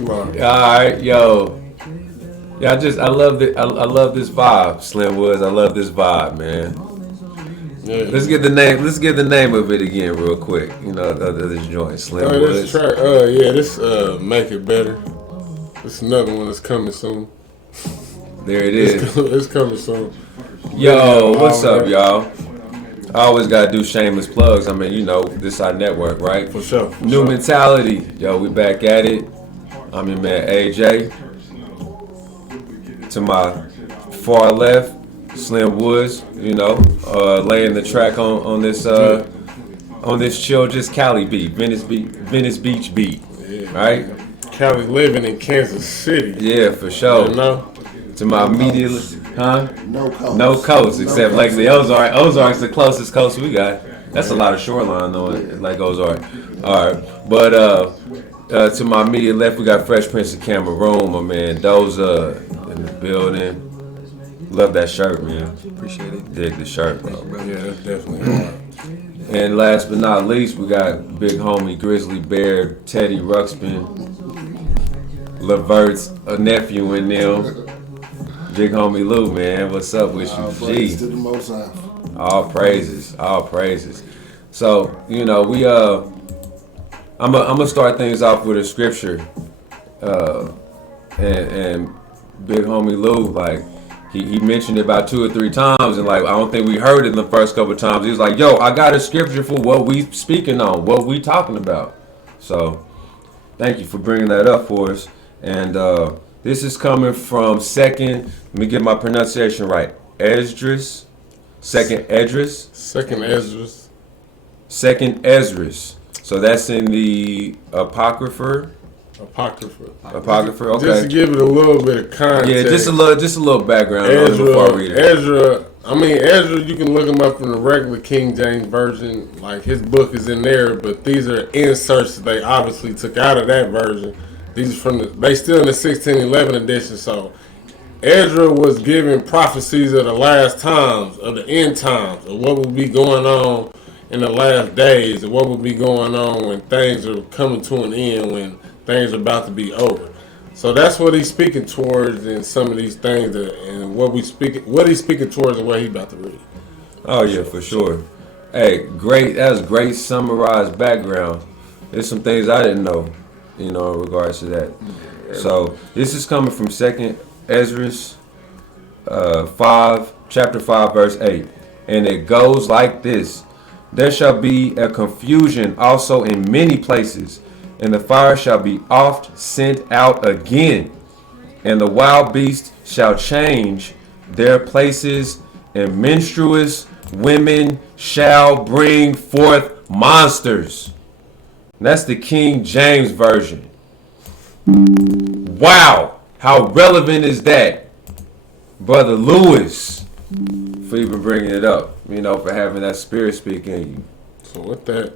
right, yo. Yeah, I love it. I love this vibe, Slim Woods. I love this vibe, man. Yeah. Let's get the name. Let's get the name of it again, real quick. You know, this joint, Slim Woods. This track, this Make It Better. It's another one that's coming soon. There it is. It's coming soon. Yo, what's up, y'all? I always gotta do shameless plugs. I mean, you know, this our network, right? For sure. New Mentality. Yo, we back at it. I'm your man AJ. To my far left, Slim Woods. You know, laying the track on this chill, just Cali beat, Venice Beach beat. Yeah. Right? Cali living in Kansas City. Yeah, for sure. You know? To my immediate, huh? No coast. No coast, except like the Ozark. Ozark's the closest coast we got. That's a lot of shoreline though, like Ozark. All right, but to my immediate left, we got Fresh Prince of Cameroon, my man Doza in the building. Love that shirt, man. Appreciate it. Dig the shirt, bro. Yeah, that's definitely hard. And last but not least, we got big homie Grizzly Bear, Teddy Ruxpin, Levert's a nephew in them. Big homie Lou, man, what's up with you? Praise to the Most High. All praises. So, you know, we I'm gonna start things off with a scripture, and big homie Lou, like he mentioned it about 2 or 3 times, and like I don't think we heard it in the first couple of times. He was like, "Yo, I got a scripture for what we speaking on, what we talking about." So, thank you for bringing that up for us, and this is coming from Second. Let me get my pronunciation right. Esdras. Second Esdras. So that's in the Apocrypha. Okay. Just to give it a little bit of context. Yeah, just a little background before I read it. Ezra, you can look him up in the regular King James version. Like his book is in there, but these are inserts that they obviously took out of that version. These are they still in the 1611 edition. So Ezra was giving prophecies of the last times, of the end times, of what will be going on in the last days, and what will be going on when things are coming to an end, when things are about to be over. So that's what he's speaking towards in some of these things, and what he's speaking towards and what he's about to read. Oh yeah, for sure. Hey, great. That was great summarized background. There's some things I didn't know, you know, in regards to that. So this is coming from Second Ezra 5, chapter 5, verse 8. And it goes like this. There shall be a confusion also in many places, and the fire shall be oft sent out again, and the wild beasts shall change their places, and menstruous women shall bring forth monsters. And that's the King James Version. Wow. How relevant is that, Brother Lewis, for even bringing it up, you know, for having that spirit speak in you. So with that,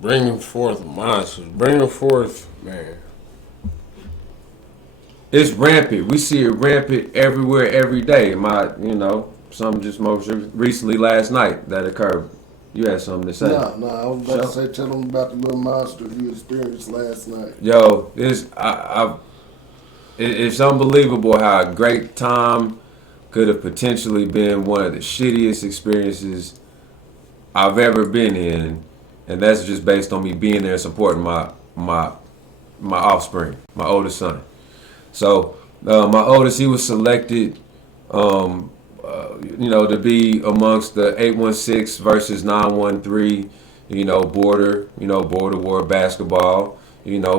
bringing forth monsters, bringing forth, man. It's rampant. We see it rampant everywhere, every day. Some just most recently last night that occurred. You had something to say. No, I was about to say, tell them about the little monster you experienced last night. Yo, it's unbelievable how a great time could have potentially been one of the shittiest experiences I've ever been in, and that's just based on me being there and supporting my offspring, my oldest son. So my oldest, he was selected, to be amongst the 816 versus 913, border war basketball.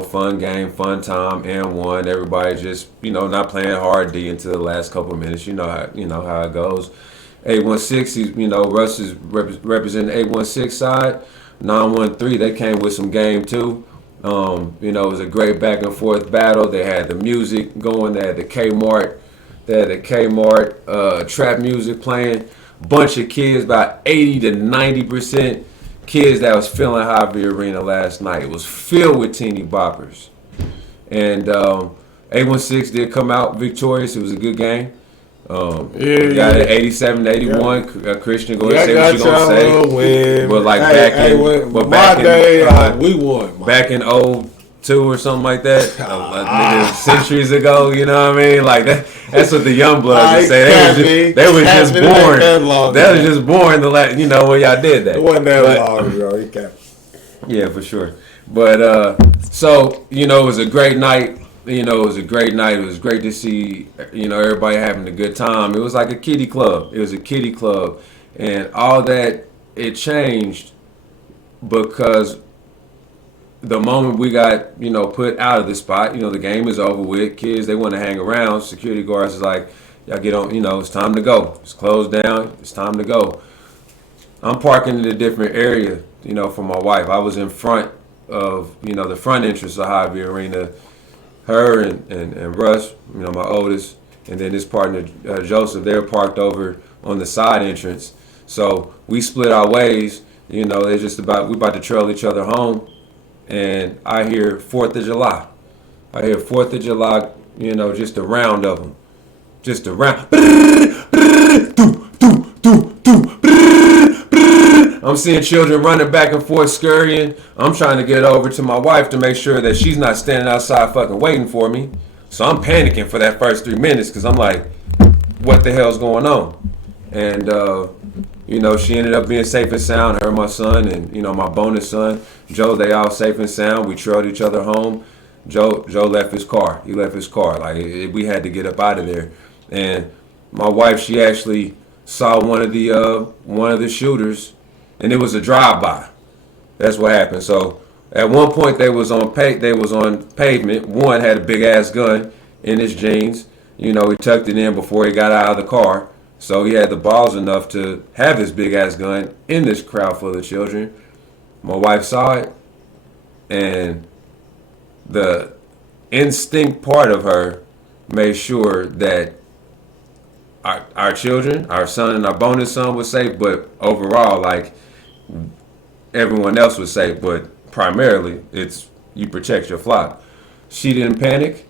Fun game, fun time, and one. Everybody just, not playing hard D until the last couple of minutes. You know how it goes. 816, Russ is representing the 816 side. 913, they came with some game too. It was a great back and forth battle. They had the music going. They had the Kmart trap music playing. Bunch of kids, about 80 to 90%. Kids that was filling Javier Arena last night. It was filled with teeny boppers. And 816 did come out victorious. It was a good game. Got it 87-81. Christian, go ahead and say what you gonna say. Win. But like we won. Back in 2 or something like that. Nigga, centuries ago, you know what I mean? Like that's what the young bloods would say. They was just born. That was just born when y'all did that. It wasn't that long ago. He kept. Yeah, for sure. But so it was a great night. It was a great night. It was great to see everybody having a good time. It was like a kiddie club. It was a kiddie club, and all that it changed because the moment we got put out of the spot, the game is over with. Kids, they want to hang around. Security guards is like, y'all get on. It's time to go. It's closed down. It's time to go. I'm parking in a different area, for my wife. I was in front of, the front entrance of Hy-Vee Arena. Her and Russ, my oldest, and then his partner Joseph, they're parked over on the side entrance. So we split our ways. They're we about to trail each other home, and I hear 4th of July. I hear 4th of July. Just a round of them, just a round. I'm seeing children running back and forth, scurrying. I'm trying to get over to my wife to make sure that she's not standing outside fucking waiting for me. So I'm panicking for that first 3 minutes because I'm like, what the hell's going on? And, she ended up being safe and sound. Her, my son, and, my bonus son, Joe, they all safe and sound. We trailed each other home. Joe left his car. He left his car. We had to get up out of there. And my wife, she actually saw one of the shooters. And it was a drive-by. That's what happened. So at one point they was on pavement. One had a big ass gun in his jeans. He tucked it in before he got out of the car. So he had the balls enough to have his big ass gun in this crowd full of children. My wife saw it, and the instinct part of her made sure that our children, our son and our bonus son was safe, but overall, everyone else was safe, but primarily it's you protect your flock. She didn't panic.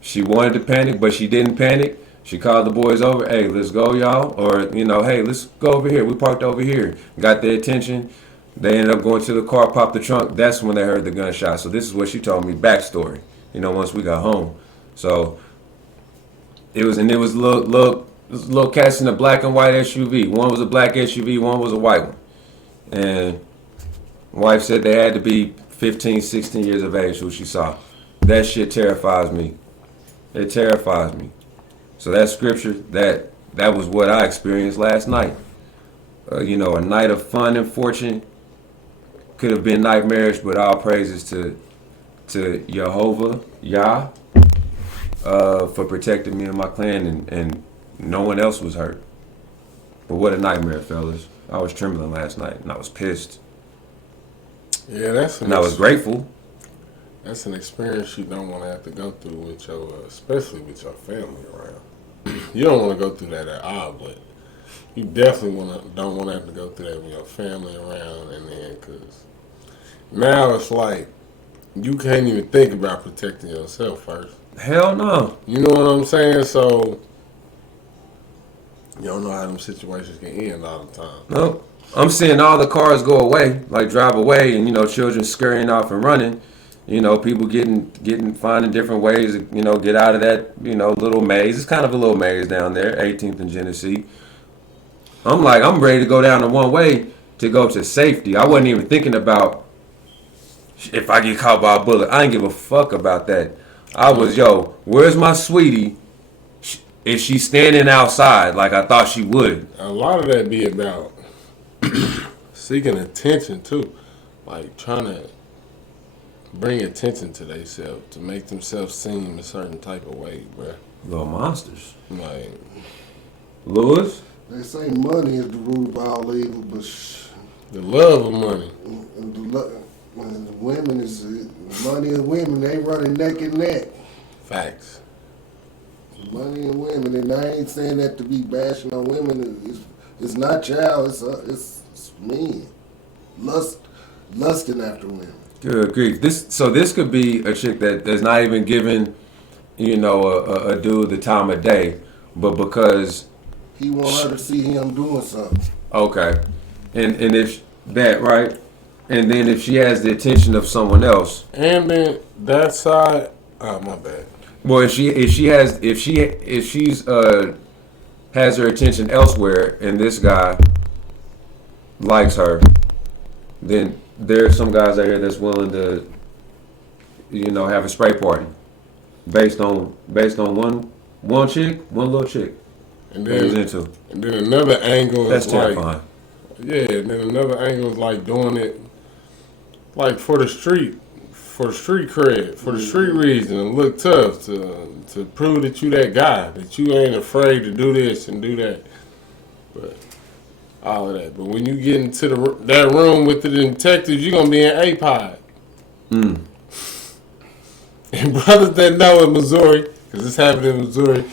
She wanted to panic, but she didn't panic. She called the boys over. Hey, let's go, y'all. Or, hey, let's go over here. We parked over here. Got their attention. They ended up going to the car, popped the trunk. That's when they heard the gunshot. So this is what she told me, backstory, once we got home. So it was little cats in a black and white SUV. One was a black SUV, one was a white one. And my wife said they had to be 15, 16 years of age who she saw. That shit terrifies me. It terrifies me. So that scripture, that was what I experienced last night. A night of fun and fortune. Could have been nightmarish, but all praises to Jehovah, Yah, for protecting me and my clan, and no one else was hurt. But what a nightmare, fellas. I was trembling last night, and I was pissed. Yeah, I was grateful. That's an experience you don't want to have to go through with especially with your family around. You don't want to go through that at all, but you definitely don't want to have to go through that with your family around, and then because now it's like you can't even think about protecting yourself first. Hell no. You know what I'm saying? So you don't know how them situations can end all the time. Nope. I'm seeing all the cars go away, drive away, and children scurrying off and running. People finding different ways to get out of that little maze. It's kind of a little maze down there, 18th and Genesee. I'm ready to go down the one way to go to safety. I wasn't even thinking about if I get caught by a bullet. I didn't give a fuck about that. I was, where's my sweetie? Is she standing outside like I thought she would? A lot of that be about seeking attention too, trying to bring attention to themselves, to make themselves seem a certain type of way, bruh. Little monsters. Lewis? They say money is the root of all evil, but the love of money. The women is money and women. They running neck and neck. Facts. Money and women, and I ain't saying that to be bashing on women. It's not child. It's men. Lusting after women. Good grief. This could be a chick that's not even giving, a dude the time of day, but because he want her to see him doing something. Okay, and if that right, And then if she has the attention of someone else, And then that side, my bad. well, if she's has her attention elsewhere, and this guy likes her, then there are some guys out here that's willing to, have a spray party based on one chick, one little chick. And That he's then, into. and then another angle That's is like, terrifying. yeah, and then another angle is like doing it like for the street cred, for the street reason, and look tough to prove that you that guy, that you ain't afraid to do this and do that. But all of that. But when you get into that room with the detectives, you're gonna be in A-Pod. And brothers that know in Missouri, because this happened in Missouri,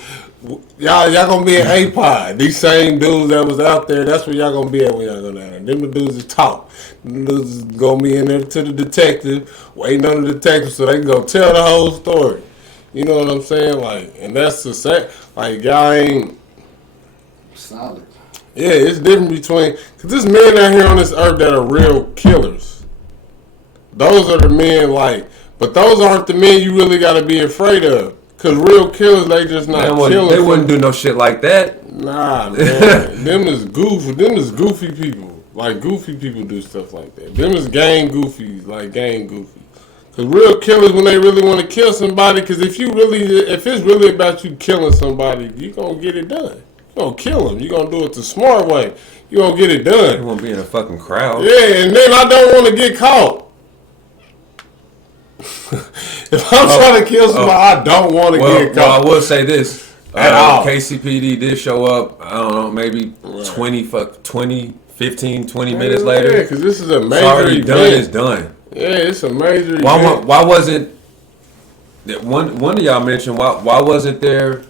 y'all gonna be in A-Pod. These same dudes that was out there, that's where y'all gonna be at when y'all go down there. Them the dudes that talk. Them dudes is gonna be in there to the detective, waiting on the detective so they can go tell the whole story. You know what I'm saying? Like, and that's the same. Like, y'all ain't Solid. Yeah, it's different between, because there's men out here on this earth that are real killers. Those are the men, but those aren't the men you really got to be afraid of. Because real killers, they just not killing. They wouldn't do no shit like that. Nah, man. Them is goofy. Them is goofy people. Like, goofy people do stuff like that. Them is gang goofies, like gang goofy. Because real killers, when they really want to kill somebody, because if it's really about you killing somebody, you going to get it done. You going to kill them. You going to do it the smart way. You going to get it done. You won't be in a fucking crowd. Yeah, and then I don't want to get caught. If I'm trying to kill somebody, I don't want to get caught. Well, I will say this. At all. KCPD did show up, I don't know, maybe 15, 20 minutes later. Yeah, because this is a major it's already event. done, it's done. Yeah, it's a major event. Why wasn't one of y'all mentioned why wasn't there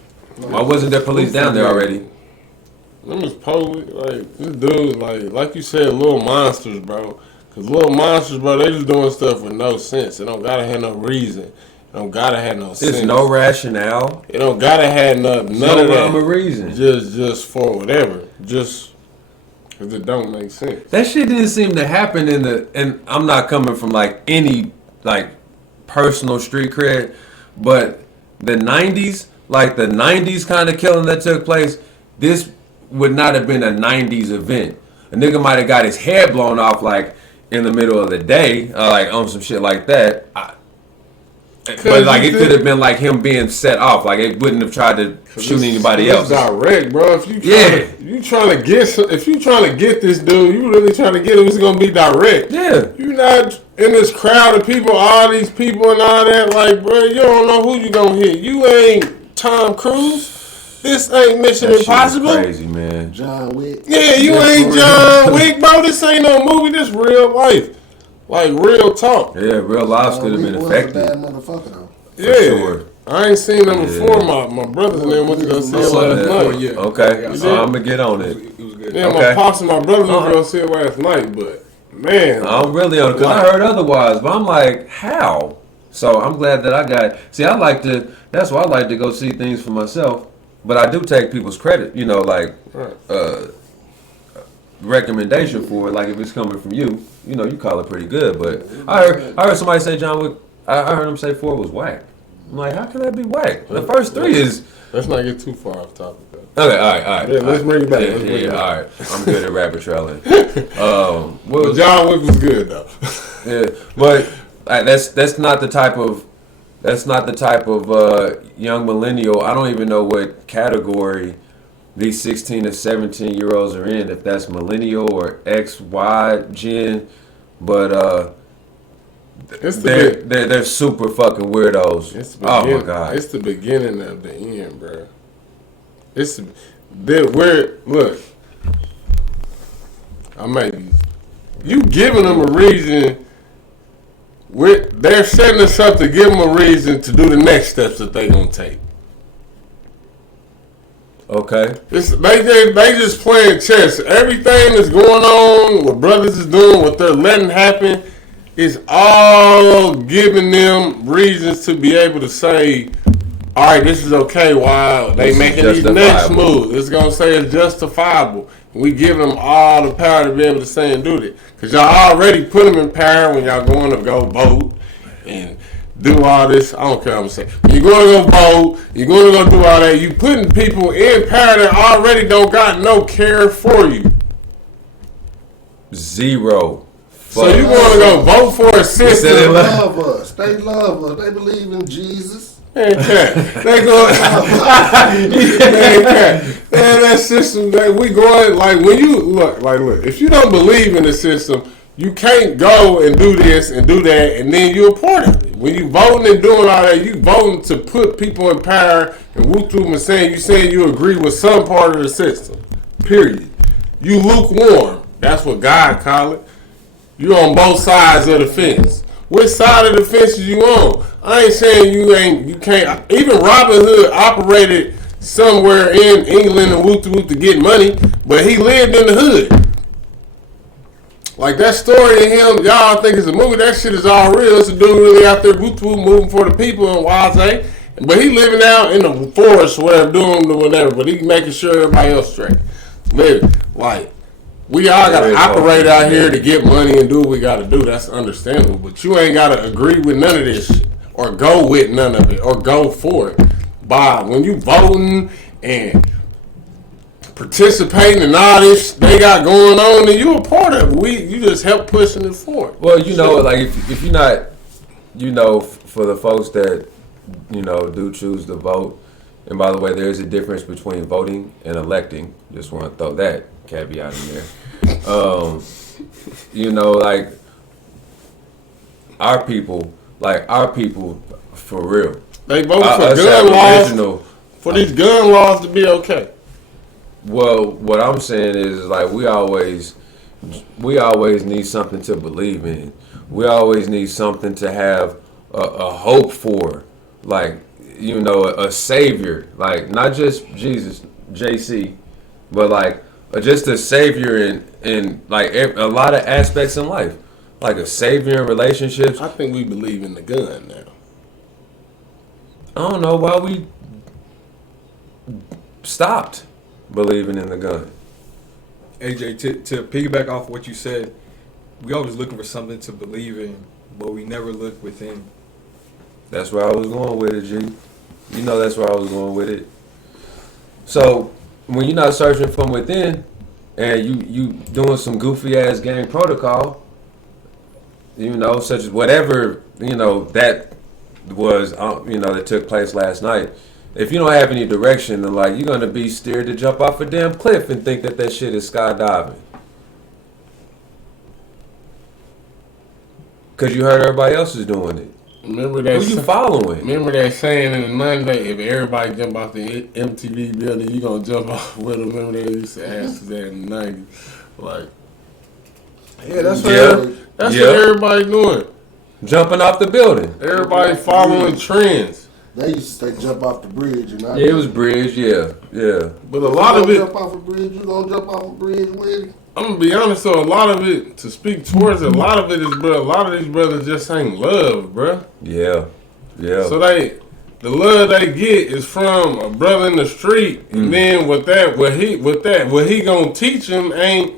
police down there already? Them is police, this dude, like you said, little monsters, bro. Because little monsters, bro, they just doing stuff with no sense. It don't gotta have no reason. It don't gotta have no sense. There's no rationale. It don't gotta have none of that. Rhyme or reason. Just for whatever. Just because it don't make sense. That shit didn't seem to happen and I'm not coming from any personal street cred, but the 90s, the 90s kind of killing that took place, this would not have been a 90s event. A nigga might have got his head blown off in the middle of the day, on some shit like that. But it could have been him being set off. It wouldn't have tried to shoot anybody else. It's direct, bro. If you trying to get this dude, you really trying to get him. It's gonna be direct. Yeah. You not in this crowd of people, all these people and all that. Bro, you don't know who you gonna hit. You ain't Tom Cruise. This ain't Mission Impossible. Crazy, man. John Wick. Yeah, you ain't John Wick, bro. This ain't no movie. This real life. Real talk. Yeah, real lives could have been affected. Was a bad motherfucker though. Yeah. Sure. I ain't seen them before. My brothers and them went to go see it last night. Yeah. Okay, so I'm gonna get on it. It was good. Yeah, Okay. my pops and my brothers went to go see it last night, but man, I'm really on it because I heard otherwise, but I'm like, how? So I'm glad that I got. See, that's why I like to go see things for myself. But I do take people's credit, recommendation for it. If it's coming from you, you call it pretty good. But I heard somebody say John Wick. I heard him say 4 was whack. I'm like, how can that be whack? The first 3 is. Let's not get too far off topic though. Okay, all right. Yeah, let's bring it back. All right. I'm good at rabbit trailing. Well, John Wick was good though. Yeah, but that's not the type of. That's not the type of young millennial. I don't even know what category these 16 to 17-year-olds are in, if that's millennial or X, Y, Gen. But they're super fucking weirdos. Oh my God. It's the beginning of the end, bro. Look, you giving them a reason. They're setting us up to give them a reason to do the next steps that they gonna take. Okay. They just playing chess. Everything that's going on, what brothers is doing, what they're letting happen, is all giving them reasons to be able to say, all right, this is okay while they making these next moves. It's gonna say it's justifiable. We give them all the power to be able to say and do that. Because y'all already put them in power when y'all going to go vote and do all this. I don't care what I'm saying. When you're going to go vote, you're going to go do all that. You putting people in power that already don't got no care for you. Zero. So you want to go vote for a system? They love us. They love us. They believe in Jesus. Man, they go. Man, that system that we going like when you look. If you don't believe in the system, you can't go and do this and do that, and then you're a part of it. When you voting and doing all that, you voting to put people in power and whoop through them and saying you agree with some part of the system. Period. You lukewarm. That's what God call it. You on both sides of the fence. Which side of the fence is you on? I ain't saying you can't. Even Robin Hood operated somewhere in England and whoop to get money, but he lived in the hood. Like that story of him, y'all think it's a movie. That shit is all real. It's a dude really out there moving for the people in Wazay. But he living out in the forest or whatever, doing whatever. But he making sure everybody else straight. Living. Like, we all got to operate out here to get money and do what we got to do. That's understandable. But you ain't got to agree with none of this shit. Or go with none of it. Or go for it. When you voting and participating in all this they got going on, and you a part of it. You just help pushing it forward. Well, like if you're not, for the folks that, do choose to vote, and by the way, there is a difference between voting and electing. Just want to throw that caveat in there. Like our people, for real. They vote for gun laws, for these gun laws to be okay. Well, what I'm saying is like we always need something to believe in. We always need something to have a hope for, like a savior, like not just Jesus, JC, but like just a savior in like a lot of aspects in life, like a savior in relationships. I think we believe in the gun now. I don't know why we stopped believing in the gun. AJ, to piggyback off what you said, we always looking for something to believe in, but we never look within. That's where I was going with it, G. That's where I was going with it. So when you're not searching from within, and you doing some goofy ass game protocol, such as whatever that was, that took place last night. If you don't have any direction, then like you're gonna be steered to jump off a damn cliff and think that shit is skydiving, cause you heard everybody else is doing it. Remember that? Who you following? Remember that saying in the Monday, if everybody jump off the MTV building, you gonna jump off with them. Remember they used to ask that in the 90s. Like, yeah, that's what everybody doing. Jumping off the building. Everybody following trends. They used to say jump off the bridge, and it was bridge, yeah. But a lot of it, jump off a bridge. You gonna jump off a bridge with it? I'm gonna be honest. So a lot of it, to speak towards it, a lot of it is, bro. A lot of these brothers just ain't love, bro. Yeah. So the love they get is from a brother in the street, and then what he gonna teach them ain't.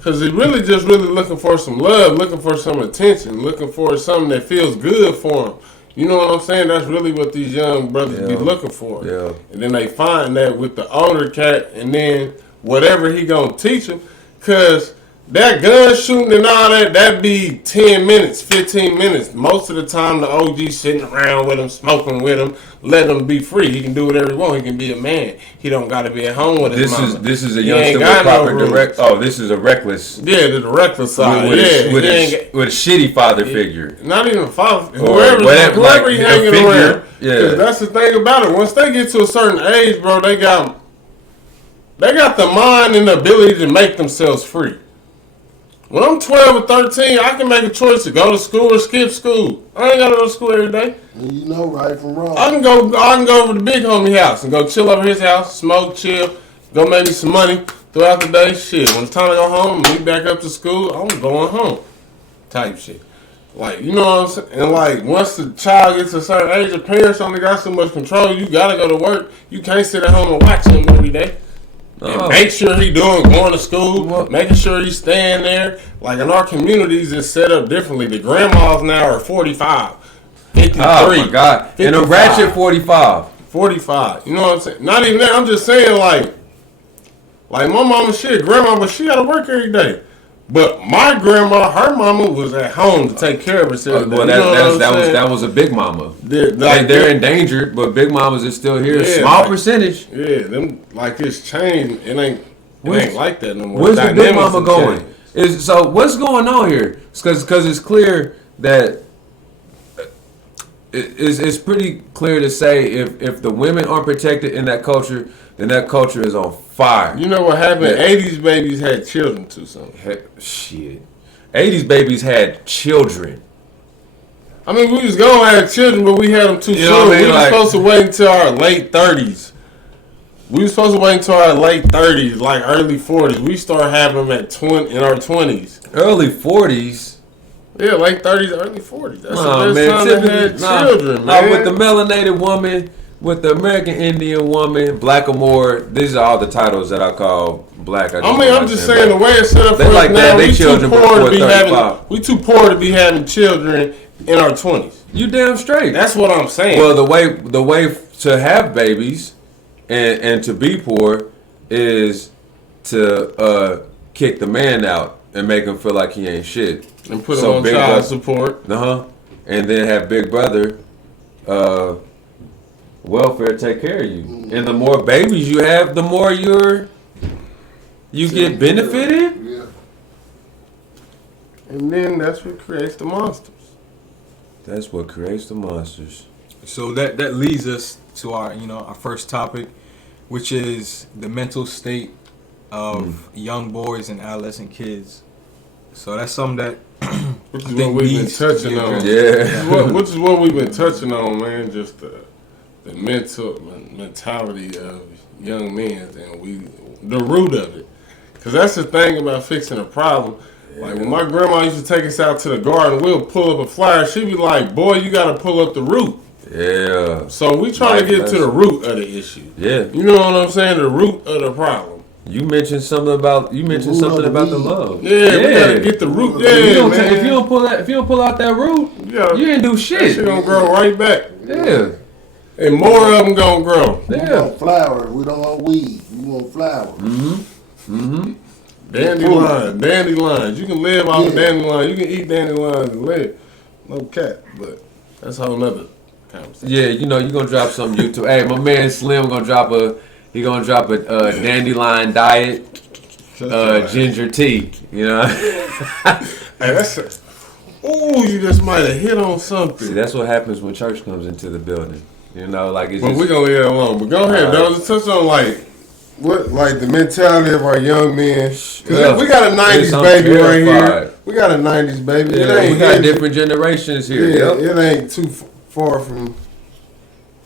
Cause he really looking for some love, looking for some attention, looking for something that feels good for him. You know what I'm saying? That's really what these young brothers be looking for. Yeah. And then they find that with the older cat, and then whatever he gonna teach them, cause that gun shooting and all that be 10 minutes, 15 minutes. Most of the time, the OG sitting around with him, smoking with him, letting him be free. He can do whatever he wants. He can be a man. He don't got to be at home with his mama. This is a youngster with proper direct. Oh, this is a reckless. Yeah, the reckless side. With a shitty father figure. Not even father. Whoever he's hanging around. Yeah, that's the thing about it. Once they get to a certain age, bro, they got the mind and the ability to make themselves free. When I'm 12 or 13, I can make a choice to go to school or skip school. I ain't gotta go to school every day. You know right from wrong. I can go over to the big homie house and go chill over his house, smoke, chill, go make me some money throughout the day. Shit, when it's time to go home, meet back up to school, I'm going home. Type shit. Like, you know what I'm saying? And like, once the child gets to a certain age, the parents only got so much control. You gotta go to work. You can't sit at home and watch him every day. And make sure he going to school, Well, making sure he's staying there. Like in our communities, it's set up differently. The grandmas now are 45, 53. oh my God. And a 55, ratchet 45. 45. You know what I'm saying? Not even that. I'm just saying like my mama, she a grandma, but she got to work every day. But my grandma, her mama was at home to take care of herself. Well, that was a big mama. They're endangered, but big mamas is still here. Yeah, Small percentage. Yeah, them like this change. It ain't like that no more. Where's the big mama going? So what's going on here? Because it's clear that it's pretty clear to say if the women aren't protected in that culture, then that culture is on fire. You know what happened? Yeah. 80s babies had children too. Shit. 80s babies had children. I mean, we was gonna have children, but we had them too soon. We were supposed to wait until our late 30s. Like early 40s. We start having them in our 20s. Early 40s. Yeah, late 30s, early 40s. That's the best time to have children, man. With the melanated woman, with the American Indian woman, Blackamoor, these are all the titles that I call black. I'm just saying the way it's set up for us now, we too poor to be having children in our 20s. You damn straight. That's what I'm saying. Well, the way to have babies and to be poor is to kick the man out and make him feel like he ain't shit. And put him on child support. And then have big brother welfare take care of you. And the more babies you have, the more you get benefited. Yeah. And then that's what creates the monsters. That's what creates the monsters. So that leads us to our first topic, which is the mental state of young boys and adolescent kids. So that's something that which is what we've been touching on. Yeah. Which is what we've been touching on, man. Just the mentality of young men and the root of it. Because that's the thing about fixing a problem. Yeah. Like when my grandma used to take us out to the garden, we'll pull up a flyer. She'd be like, "Boy, you got to pull up the root." Yeah. So we try to get to the root of the issue. Yeah. You know what I'm saying? The root of the problem. You mentioned something about the love. Yeah, we gotta get the root. Yeah, man. If you don't pull out that root, you didn't do shit. That shit gonna grow right back. Yeah. And more of them gonna grow. We want flowers. We don't want weeds. We want flowers. Dandelions. You can live off of dandelions. You can eat dandelions and live. No cap, but that's a whole nother conversation. Yeah, you're gonna drop something YouTube. Hey, my man Slim gonna drop a dandelion diet, ginger tea. Hey, you just might have hit on something. See, that's what happens when church comes into the building. It's we're gonna leave that alone. But go ahead, though. Let's touch on the mentality of our young men. Because we got a 90s baby right here. We got a 90s baby. Yeah, we got different generations here. Yeah, it ain't too far from.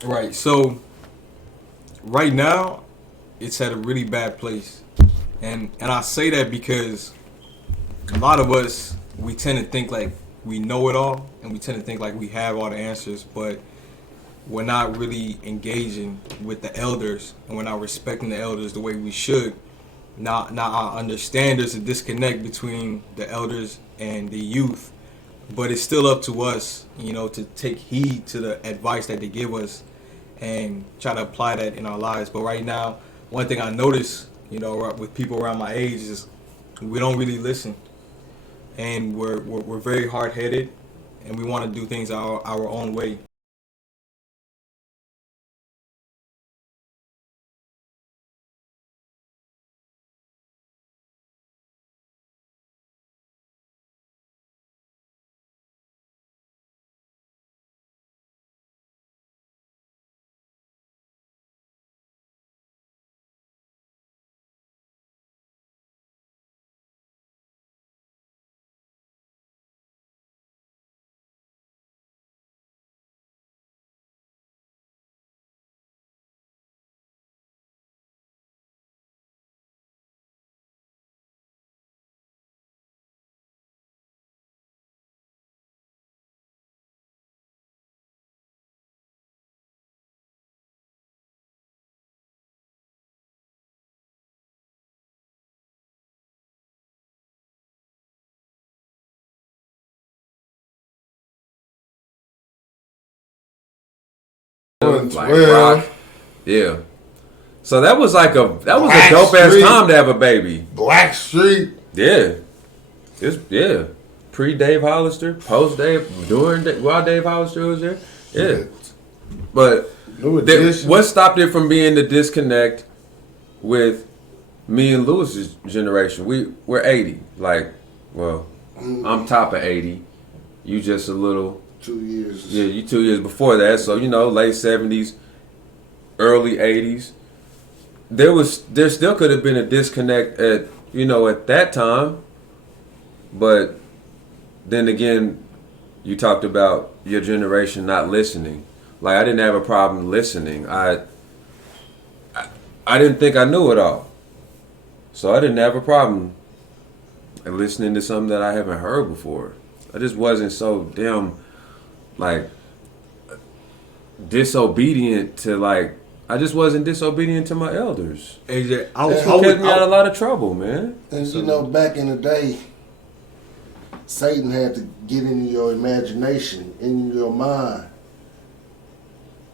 Right. So right now, it's at a really bad place, and I say that because a lot of us, we tend to think like we know it all, and we tend to think like we have all the answers, but we're not really engaging with the elders, and we're not respecting the elders the way we should. Now I understand there's a disconnect between the elders and the youth, but it's still up to us, to take heed to the advice that they give us and try to apply that in our lives. But right now, one thing I notice, with people around my age is we don't really listen, and we're very hard-headed, and we want to do things our own way. stuff like 112. rock. Yeah. So that was a dope Black ass Street. time to have a baby. Black Street. Yeah. Pre Dave Hollister, post Dave, while Dave Hollister was there. Yeah. But New Edition. what stopped it from being the disconnect with me and Lewis's generation? We're 80. Like, well, I'm top of 80. You just a little 2 years. Yeah, you 2 years before that, so late 70s, early 80s. There still could have been a disconnect at that time, but then again, you talked about your generation not listening. Like, I didn't have a problem listening. I didn't think I knew it all, so I didn't have a problem listening to something that I haven't heard before. I just wasn't so damn like disobedient to I just wasn't disobedient to my elders. AJ, It kept me out of a lot of trouble, man. And back in the day, Satan had to get into your imagination, in your mind.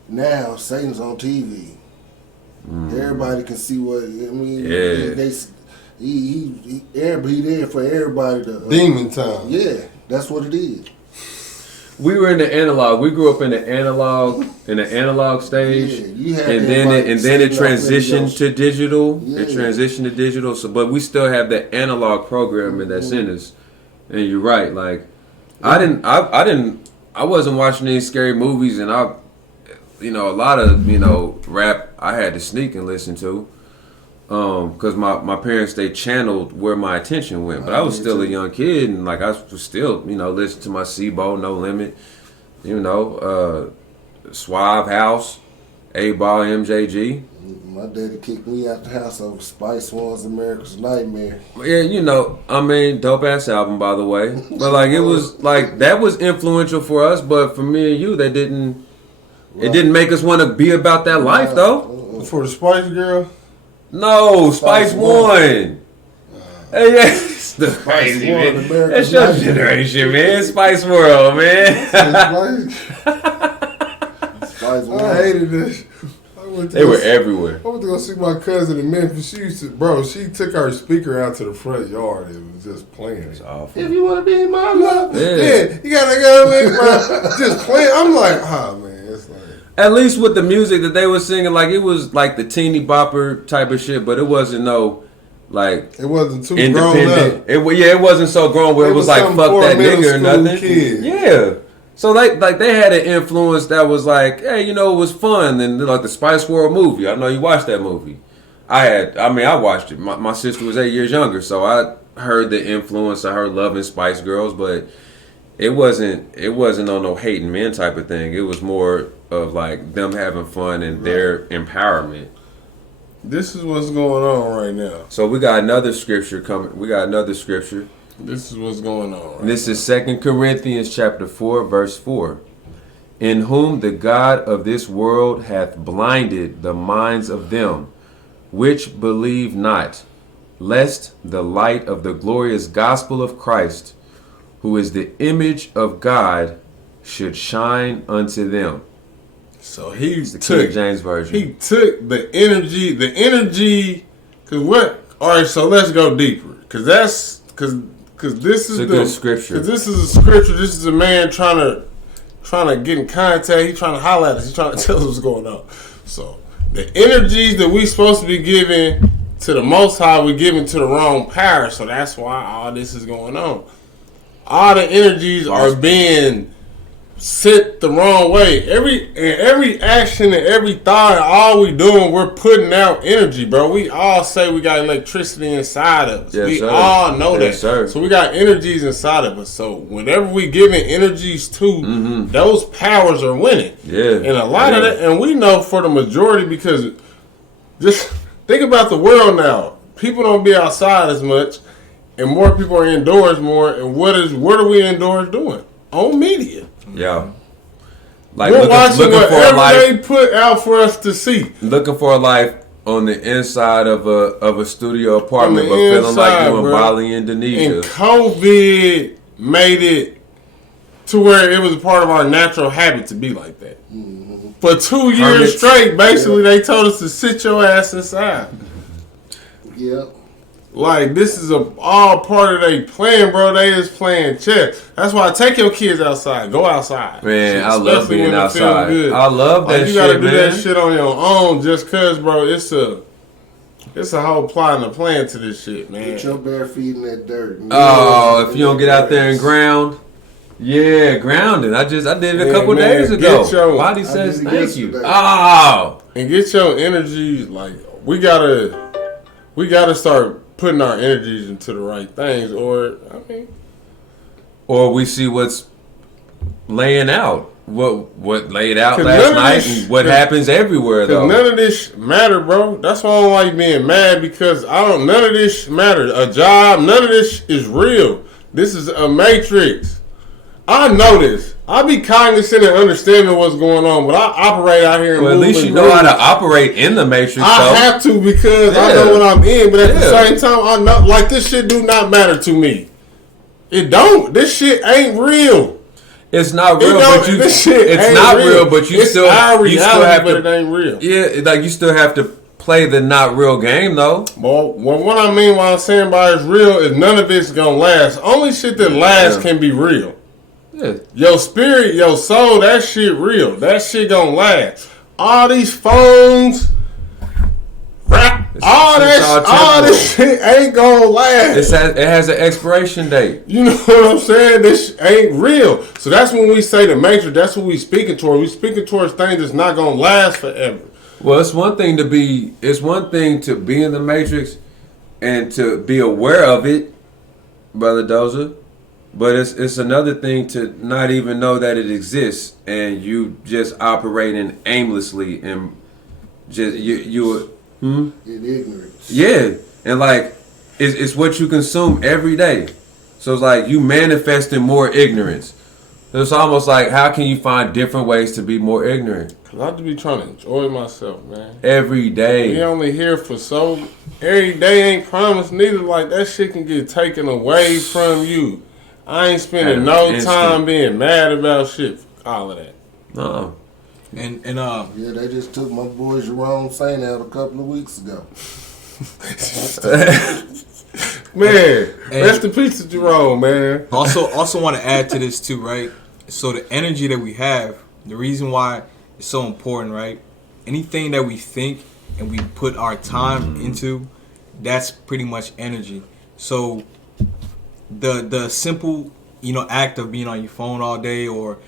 Now Satan's on TV. Everybody can see what Yeah. He there for everybody to. Demon time. Yeah, that's what it is. We were in the analog. We grew up in the analog stage, Yeah, you had and everybody then it sitting up transitioned to digital. It Yeah. transitioned to digital. So, but we still have the analog programming that's in us. And you're right. Like, I wasn't watching any scary movies, and a lot of rap I had to sneak and listen to. Because my parents, they channeled where my attention went, but I was still a young kid, and I was still listening to my C-Bo, No Limit, Suave House, 8-Ball, MJG. My daddy kicked me out the house over Spice One's America's Nightmare. Yeah, dope ass album, by the way, but it was that was influential for us, but for me and you, it didn't make us want to be about that life though. For the Spice Girl. No, Spice One. Hey, yeah, it's the crazy One, man. America's That's your Nightmare. generation, man. Spice World, man. Spice One. I hated this. They were everywhere. I went to go see my cousin in Memphis. She took her speaker out to the front yard and was just playing it. Awful. If you want to be my love. Yeah. You gotta go with my just playing. I'm like, man, it's like. At least with the music that they were singing, it was the teeny bopper type of shit, but it wasn't It wasn't too grown independent. up. It wasn't so grown where it was something fuck for a that middle nigga or school nothing. kid. Yeah. So they had an influence that was hey, it was fun, and the Spice World movie. I know you watched that movie. I watched it. My sister was 8 years younger, so I heard the influence. I heard Loving Spice Girls, but it wasn't on no hating men type of thing. It was more of them having fun and their empowerment. This is what's going on right now. So we got another scripture coming. This is what's going on. And this is 2 Corinthians chapter 4, verse 4. In whom the God of this world hath blinded the minds of them which believe not, lest the light of the glorious gospel of Christ, who is the image of God, should shine unto them. So he The took King James Version. He took the energy. Cause what? All right. So let's go deeper. Cause this is It's a good scripture. Cause this is a scripture. This is a man trying to get in contact. He's trying to holler at us. He's trying to tell us what's going on. So the energies that we supposed to be giving to the Most High, we're giving to the wrong power. So that's why all this is going on. All the energies are being sent the wrong way. Every action and every thought, all we doing, we're putting out energy, bro. We all say we got electricity inside of us. Yes, We sir. all know Yes, that. sir. So we got energies inside of us. So whenever we giving energies to, those powers are winning. Yeah. And a lot of that, and we know for the majority, because just think about the world now. People don't be outside as much, and more people are indoors more. And what are we indoors doing? On media. Yeah. We're watching looking for a whatever life. they put out for us to see. Looking for a life on the inside of a studio apartment, On but the feeling like inside, you in bro. Bali, And Indonesia. COVID made it to where it was a part of our natural habit to be like that. For 2 years Hermits. straight, basically, they told us to sit your ass inside. Yep. Like, this is all part of their plan, bro. They is playing chess. That's why take your kids outside. Go outside. Man, Shit, I love especially being when it feels outside. good. I love that you shit, gotta do man. that shit on your own just cause, bro, it's a whole plot and a plan to this shit, man. Get your bare feet in that dirt. Oh, if you don't get out there and ground. Yeah, grounding. I did it a couple man, days ago. get your- Body I says did it thank you. yesterday. Oh. And get your energy, like, we gotta start putting our energies into the right things, Or we see what's laying out. What laid out 'Cause last none of night this- and what happens everywhere though. none of this matter, bro. That's why I don't like being mad, because none of this matters. A job, none of this is real. This is a matrix. I know this. I be cognizant and understanding what's going on, but I operate out here. Well, at least you know how to operate in the matrix. I though. have to, because I Yeah. know what I'm in, but at the Yeah. same time, I know, like, this shit do not matter to me. It don't. This shit ain't real. It's not It real, don't- but you. this shit It's ain't not real, but it's still. our You reality, still have but it to. ain't real. Yeah, like you still have to play the not real game though. Well, what I mean while I'm saying by it's real is none of it's gonna last. Only shit that lasts can be real. Yeah. Your spirit, your soul, that shit real. That shit gonna last. All these phones, rap, all this shit ain't gonna last. It has an expiration date. You know what I'm saying? This ain't real. So that's when we say the matrix. That's what we speaking towards. We speaking towards things that's not gonna last forever. Well, it's one thing to be in the matrix and to be aware of it, Brother Dozer. But it's another thing to not even know that it exists and you just operating aimlessly and just you In ignorance. yeah, and like it's what you consume every day. So it's like you manifesting more ignorance. It's almost like how can you find different ways to be more ignorant? Cause I just be trying to enjoy myself, man. Every We day. only here for every day ain't promised neither. Like, that shit can get taken away from you. I ain't spending At an no instant. time being mad about shit. All of that. No. And Yeah, they just took my boy Jerome Saint out a couple of weeks ago. Man, rest in peace to Jerome, man. also want to add to this too, right? So the energy that we have, the reason why it's so important, right? Anything that we think and we put our time into, that's pretty much energy. So the simple, act of being on your phone all day, or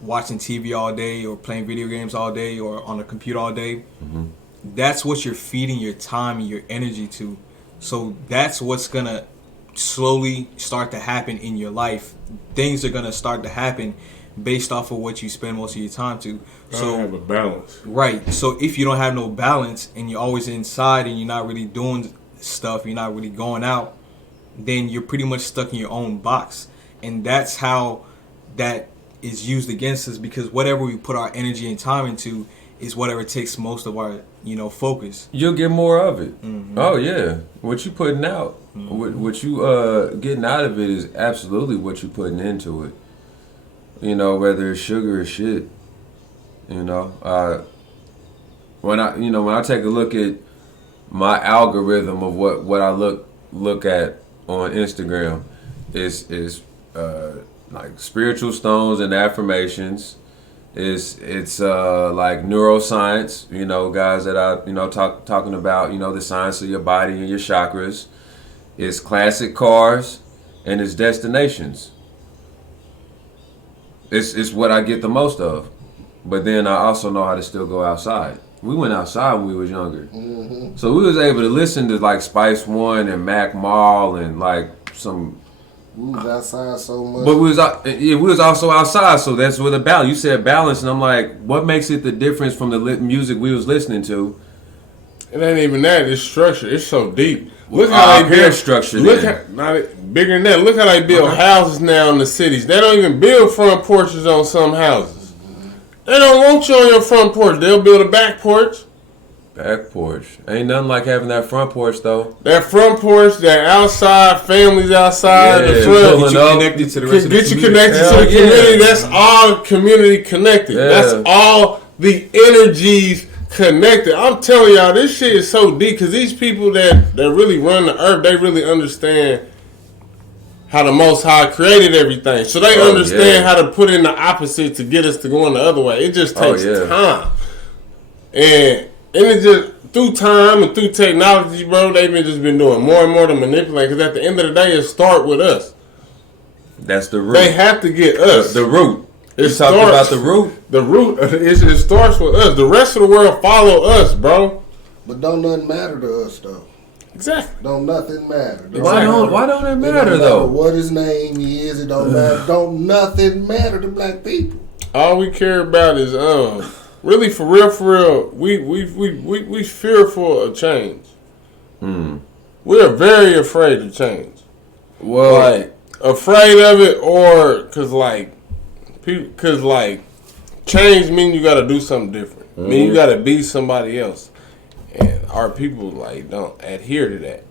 watching TV all day, or playing video games all day, or on a computer all day, that's what you're feeding your time and your energy to. So that's what's gonna slowly start to happen in your life. Things are gonna start to happen based off of what you spend most of your time to. So have a balance. Right. So if you don't have no balance and you're always inside and you're not really doing stuff, you're not really going out, then you're pretty much stuck in your own box. And that's how that is used against us, because whatever we put our energy and time into is whatever takes most of our, focus. You'll get more of it. Oh yeah, what you putting out, what you getting out of it is absolutely what you putting into it. Whether it's sugar or shit. When I take a look at my algorithm of what I look at on Instagram, is like spiritual stones and affirmations. It's like neuroscience, guys that I talking about, the science of your body and your chakras. It's classic cars and it's destinations. It's what I get the most of. But then I also know how to still go outside. We went outside when we was younger. So we was able to listen to like Spice One and Mac Mall and like some. We was outside so much. But we was also outside, so that's where the balance. You said balance, and I'm like, what makes it the difference from the music we was listening to? It ain't even that. It's structure. It's so deep. Look Our how they build structure. Look how bigger than that. Look how they build houses now in the cities. They don't even build front porches on some houses. They don't want you on your front porch. They'll build a back porch. Back porch. Ain't nothing like having that front porch though. That front porch, that outside, families outside, Yeah, the front. pulling Get you up. connected to the rest of the Get you community. connected to Hell the yeah. community. That's all community connected. Yeah. That's all the energies connected. I'm telling y'all, this shit is so deep because these people that really run the earth, they really understand how the Most High created everything. So they understand how to put in the opposite to get us to go in the other way. It just takes time. And it just, through time and through technology, bro, they've just been doing more and more to manipulate. Because at the end of the day, it starts with us. That's the root. They have to get us. The root. You Talking about the root? The root, it starts with us. The rest of the world follow us, bro. But don't nothing matter to us, though. Exactly. Don't nothing matter. Why don't it matter, though? What his name is, it don't matter. Don't nothing matter to black people. All we care about is really for real. We fearful of change. We are very afraid of change. Well, like afraid of it, or cause change mean you got to do something different. Mean you got to be somebody else. And our people don't adhere to that.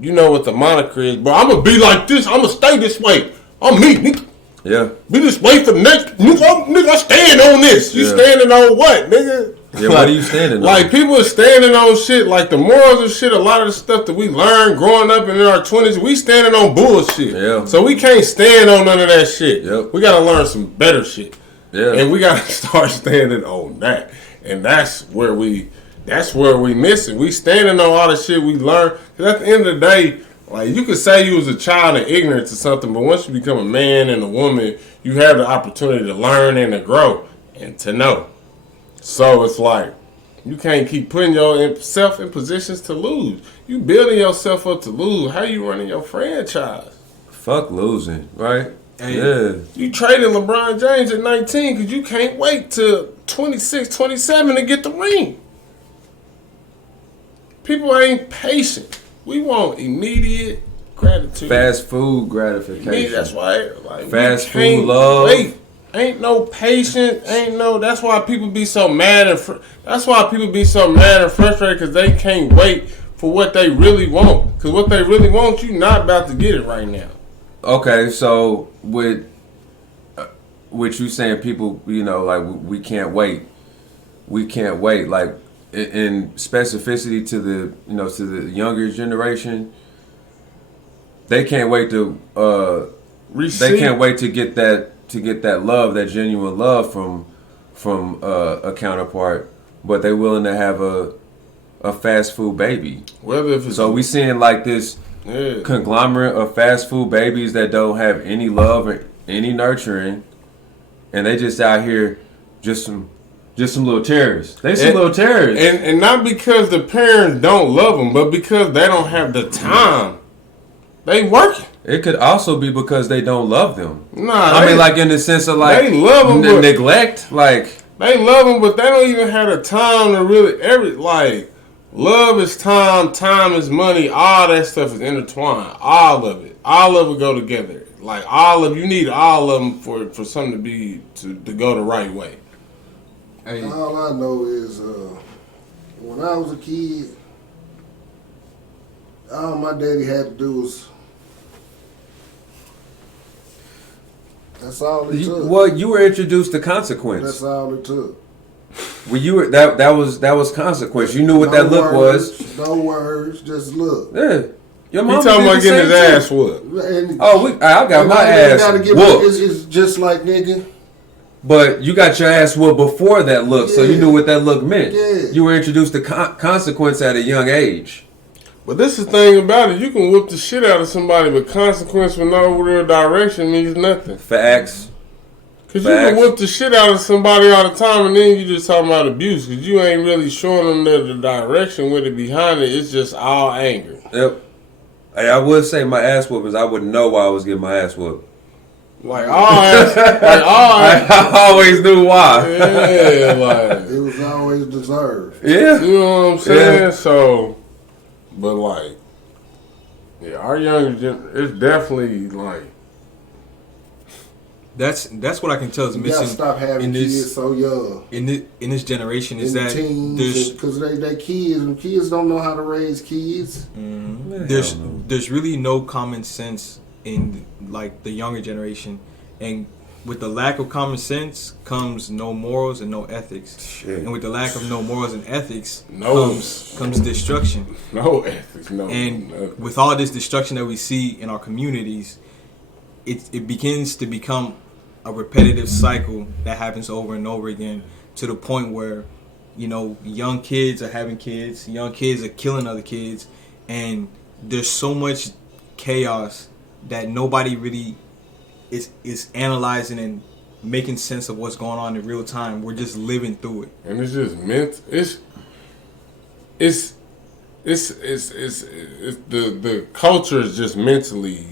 You know what the moniker is, but I'm gonna be like this. I'm gonna stay this way. I'm me, nigga. Yeah. Be this way for the next nigga. I stand on this. You standing on what, nigga? Yeah. What are you standing on? Like people are standing on shit. Like the morals of shit. A lot of the stuff that we learned growing up in our 20s, we standing on bullshit. Yeah. So we can't stand on none of that shit. Yep. We gotta learn some better shit. Yeah. And we gotta start standing on that. And that's where we miss it. We standing on all the shit we learned. Because at the end of the day, like you could say you was a child and ignorant to something, but once you become a man and a woman, you have the opportunity to learn and to grow and to know. So it's like you can't keep putting yourself in positions to lose. You building yourself up to lose. How you running your franchise? Fuck losing, right? Hey. Yeah. You traded LeBron James at 19 because you can't wait till 26, 27 to get the ring. People ain't patient. We want immediate gratitude. Fast food gratification. That's why, fast food love. Wait. Ain't no patience. That's why people be so mad and frustrated because they can't wait for what they really want. Because what they really want, you not about to get it right now. Okay, so with you saying people, we can't wait. We can't wait. Like in specificity to the younger generation, they can't wait to they can't wait to get that love, that genuine love from a counterpart, but they're willing to have a fast food baby. So we seeing like this conglomerate of fast food babies that don't have any love or any nurturing, and they just out here just some little terrorists. They some little terrorists. And not because the parents don't love them, but because they don't have the time. They working. It could also be because they don't love them. Nah, I mean, like in the sense of like they love them, neglect. Like they love them, but they don't even have the time to really love is time, time is money. All that stuff is intertwined. All of it go together. Like you need all of them for something to go the right way. Hey. All I know is when I was a kid, all my daddy had to do was. That's all it took. Well, you were introduced to consequence. That's all it took. Well, you were that was consequence. You knew what that look was. No words, just look. Yeah, your mom. He talking about getting his ass whooped. I got my ass whooped. It's just like nigga. But you got your ass whooped before that look, so you knew what that look meant. Yeah. You were introduced to consequence at a young age. But this is the thing about it. You can whoop the shit out of somebody, but consequence with no real direction means nothing. Facts. Because you can whoop the shit out of somebody all the time, and then you just talking about abuse. Because you ain't really showing them the direction with it behind it. It's just all anger. Yep. Hey, I would say my ass whoopers, I wouldn't know why I was getting my ass whooped. I always knew why. Yeah, it was always deserved. Yeah. You know what I'm saying? Yeah. So, but our younger it's definitely That's what I can tell is you missing. Gotta stop having kids so young. In this generation is that because they kids and kids don't know how to raise kids. There's really no common sense in like the younger generation, and with the lack of common sense comes no morals and no ethics. Shit. And with the lack of no morals and ethics No. comes destruction. No ethics, no. And nothing. with all this destruction that we see in our communities, it begins to become a repetitive cycle that happens over and over again, to the point where, you know, young kids are having kids, young kids are killing other kids, and there's so much chaos that nobody really is analyzing and making sense of what's going on in real time. We're just living through it. And it's just meant. It's the culture is just mentally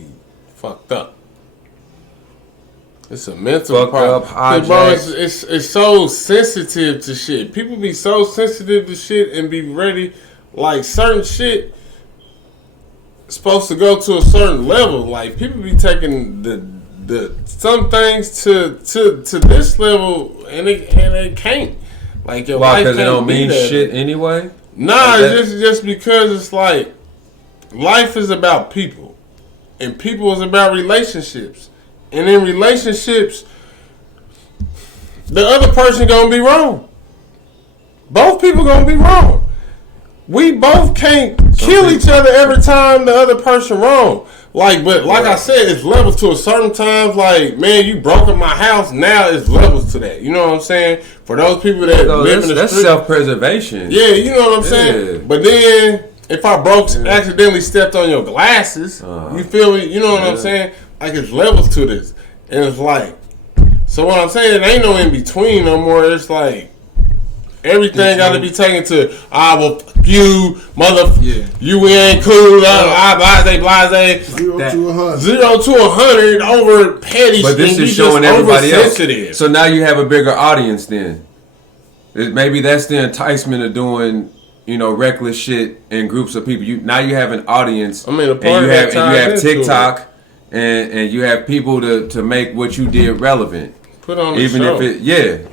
fucked up. It's a mental Fucked problem. up, Hey, bro, hijacked. it's so sensitive to shit. People be so sensitive to shit and be ready, like certain shit supposed to go to a certain level. Like people be taking the some things to this level and they can't. Like your Why? life Because it can't don't be mean that. shit anyway. Nah, Like that? it's just because it's like life is about people, and people is about relationships, and in relationships, the other person gonna be wrong. Both people gonna be wrong. We both can't kill each other every time the other person wrong. Like, but like I said, it's levels to a certain times. Like, man, you broke in my house. Now it's levels to that. You know what I'm saying? For those people that No, live in the that's street, self-preservation. yeah, you know what I'm saying? Yeah. But then, if I accidentally stepped on your glasses, you feel me? You know what I'm saying? Like, it's levels to this. And it's like, so what I'm saying, it ain't no in between no more. It's like, everything got to be taken to, well, you, you ain't cool, blase. 0 to 100. 0 to 100 over petty But this shit. is You showing just everybody else. oversensitive. So now you have a bigger audience then. Maybe that's the enticement of doing, you know, reckless shit in groups of people. Now you have an audience. I mean, a and part you of have that and you ties have into TikTok and you have people to make what you did relevant. Put on the Even show. if it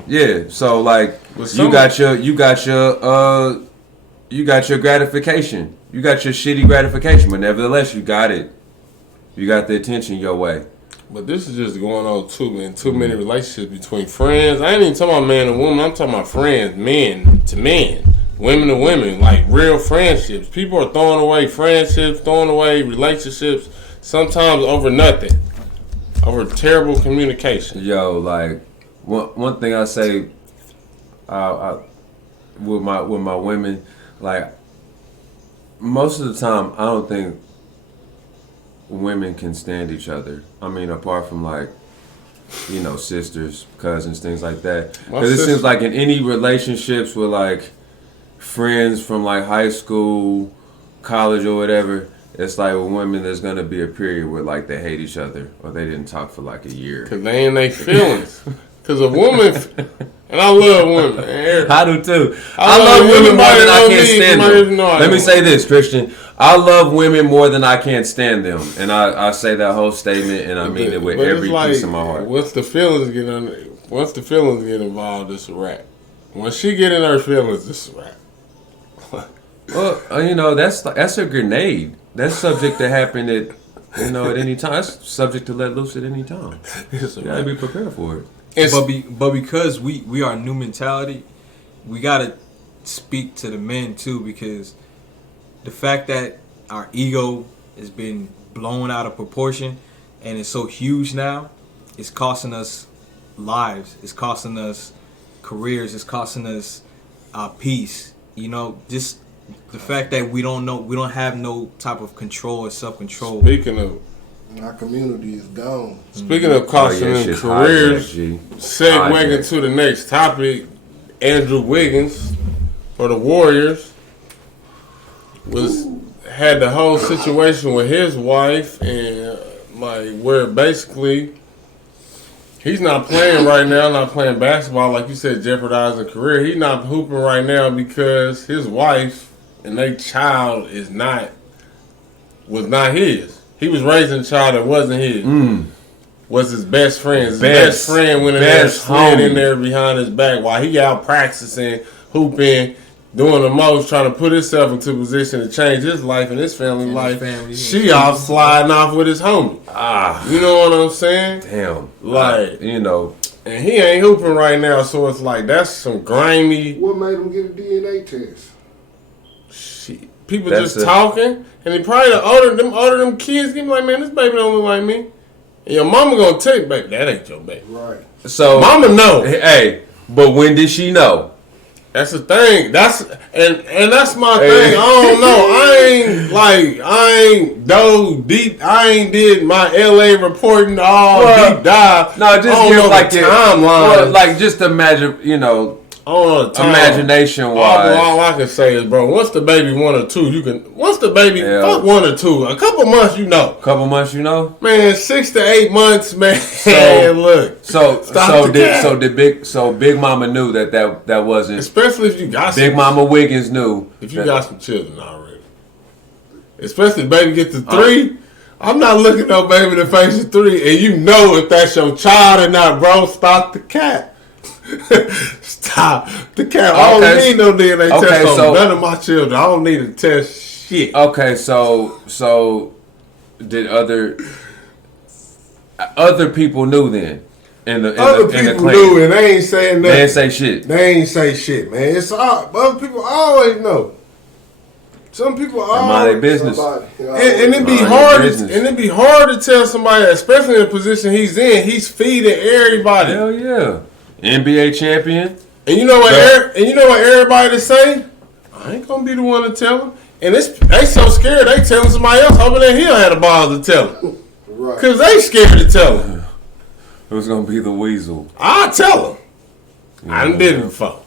yeah. So like With you got your gratification. You got your shitty gratification, but nevertheless you got it. You got the attention your way. But this is just going on too, man. Too many relationships between friends. I ain't even talking about man and woman. I'm talking about friends, men to men, women to women, like real friendships. People are throwing away friendships, throwing away relationships, sometimes over nothing, over terrible communication. Yo, like one thing I say, with my women, like most of the time, I don't think women can stand each other. I mean, apart from like, you know, sisters, cousins, things like that. Because it seems like in any relationships with like friends from like high school, college, or whatever, it's like with women, there's gonna be a period where like they hate each other or they didn't talk for like a year. Cause they ain't they feelings. Cause a woman, and I love women. I do too. I love women more than I can't stand them. Let me say this, Christian. I love women more than I can't stand them, and I say that whole statement, and I mean it with But every it's like, piece of my heart. Once the feelings get involved, it's a wrap. When she get in her feelings, it's a wrap. Well, you know that's a grenade. That's subject to happen at any time. That's subject to let loose at any time. It's a You gotta wrap. be prepared for it. But because we are new mentality, we gotta speak to the men too, because the fact that our ego has been blown out of proportion and it's so huge now, it's costing us lives, it's costing us careers, it's costing us our peace. You know, just the fact that we don't have no type of control or self-control. Speaking of Our community is gone. costing them shit's careers, hijacked, G. segueing Hijacked. to the next topic, Andrew Wiggins for the Warriors had the whole situation with his wife, and like where basically he's not playing right now, not playing basketball, like you said, jeopardizing career. He's not hooping right now because his wife and their child was not his. He was raising a child that wasn't his. Was his best friend. His best friend went in there and slid in there behind his back while he out practicing, hooping, doing the most, trying to put himself into a position to change his life and his family And his life. family, She off sliding off with his homie. You know what I'm saying? Damn. Like, you know. and he ain't hooping right now, so it's like that's some grimy What made him get a DNA test? shit. People That's just talking, and they probably the older them kids be like, man, this baby don't look like me. And your mama gonna tell you, baby, that ain't your baby. Right. So Mama know. Hey, but when did she know? That's the thing. That's and that's my Hey. thing. I don't know. I ain't dove deep. I ain't did my LA reporting all deep dive. No, just I don't give know like the your timeline. Well, like just imagine, you know, I don't know the time. imagination All wise. I can say is, bro, once the baby 1 or 2, you can. Once the baby fuck 1 or 2, a couple months, you know. Couple months, you know. Man, 6 to 8 months, man. So- Look, So Stop the cap. Big Mama knew that wasn't. especially if you got Big some, Mama Wiggins knew. if you that- got some children already. Especially if baby get to 3. I'm not looking no baby in the face of 3, and you know if that's your child or not, bro. Stop the cap. Stop the cap. I don't Okay, need no DNA okay, test on so- none of my children. I don't need to test shit. Okay, so did other people knew then in the Other in the people clan? knew, and they ain't saying They nothing. didn't say shit. They ain't say shit, man. It's all, other people always know. Some people Mind their always, business. Somebody, and it be Mind your hard. business. And it be hard to tell somebody, especially in the position he's in. He's feeding everybody. Hell yeah, NBA champion. And you know what? Yeah. And you know what everybody to say? I ain't gonna be the one to tell them. And they so scared they telling somebody else, hoping that he don't have the balls to tell them. Right. Cause they scared to tell them. It was gonna be the weasel. I tell them. I done did it before.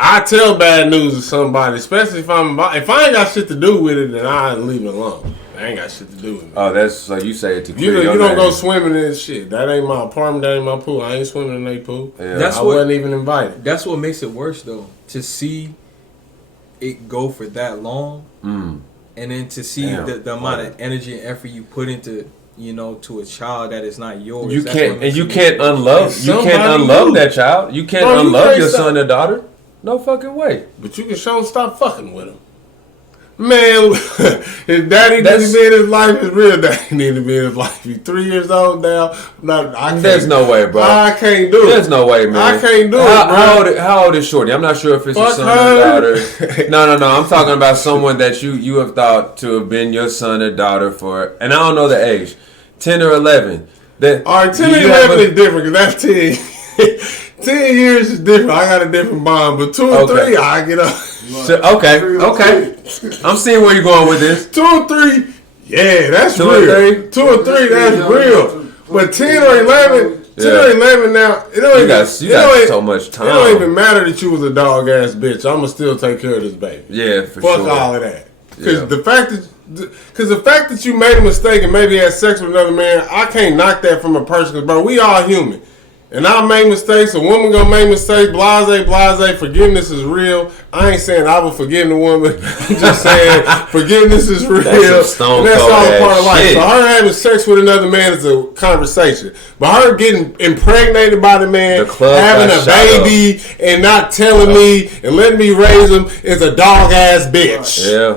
I tell bad news to somebody, especially if I ain't got shit to do with it, then I leave it alone. I ain't got shit to do with it. Oh, that's so you say it to You clear your don't go name. swimming in shit. That ain't my apartment. That ain't my pool. I ain't swimming in their pool. Yeah. That's I what- wasn't even invited. That's what makes it worse, though. To see it go for that long, and then to see Damn. the amount of energy and effort you put into, to a child that is not yours. You That's what can't and makes you it can't worse. unlove. You can't Somebody unlove knew. that child. You can't Bro, you unlove can't your stop- son or daughter. No fucking way. But you can show him stop fucking with him. Man, his daddy need That's- to be in his life. His real daddy need to be in his life. He's 3 years old now. I can't, There's no way, bro. I can't do it. There's no way, man. I can't do how, it, bro. How old is Shorty? I'm not sure if it's a Fuck son her. or daughter. No. I'm talking about someone that you have thought to have been your son or daughter for, and I don't know the age, 10 or 11. All right, 10 and 11 is different because that's 10. 10 years is different. I got a different bond. But 2 or Okay. 3, I get up. Okay. I'm seeing where you're going with this. 2 or 3, yeah, that's 2 or real. 3? 2 or 3, that's real. But 10 or 11, 10 Yeah. or 11 now, it don't You even, got it don't even- so much time. It don't even matter that you was a dog ass bitch. I'ma still take care of this baby. Yeah, for Fuck sure. all of that. Because Yeah. the fact that you made a mistake and maybe had sex with another man, I can't knock that from a person. Because bro, we all human. And I make mistakes. A woman gonna make mistakes. Blase. Forgiveness is real. I ain't saying I will forgive the woman. I'm just saying forgiveness is real. some stone And that's cold all a part ass of life. shit. So her having sex with another man is a conversation. But her getting impregnated by the man, The club having got a shot baby, and not telling me and letting me raise him is a dog ass bitch. Yeah.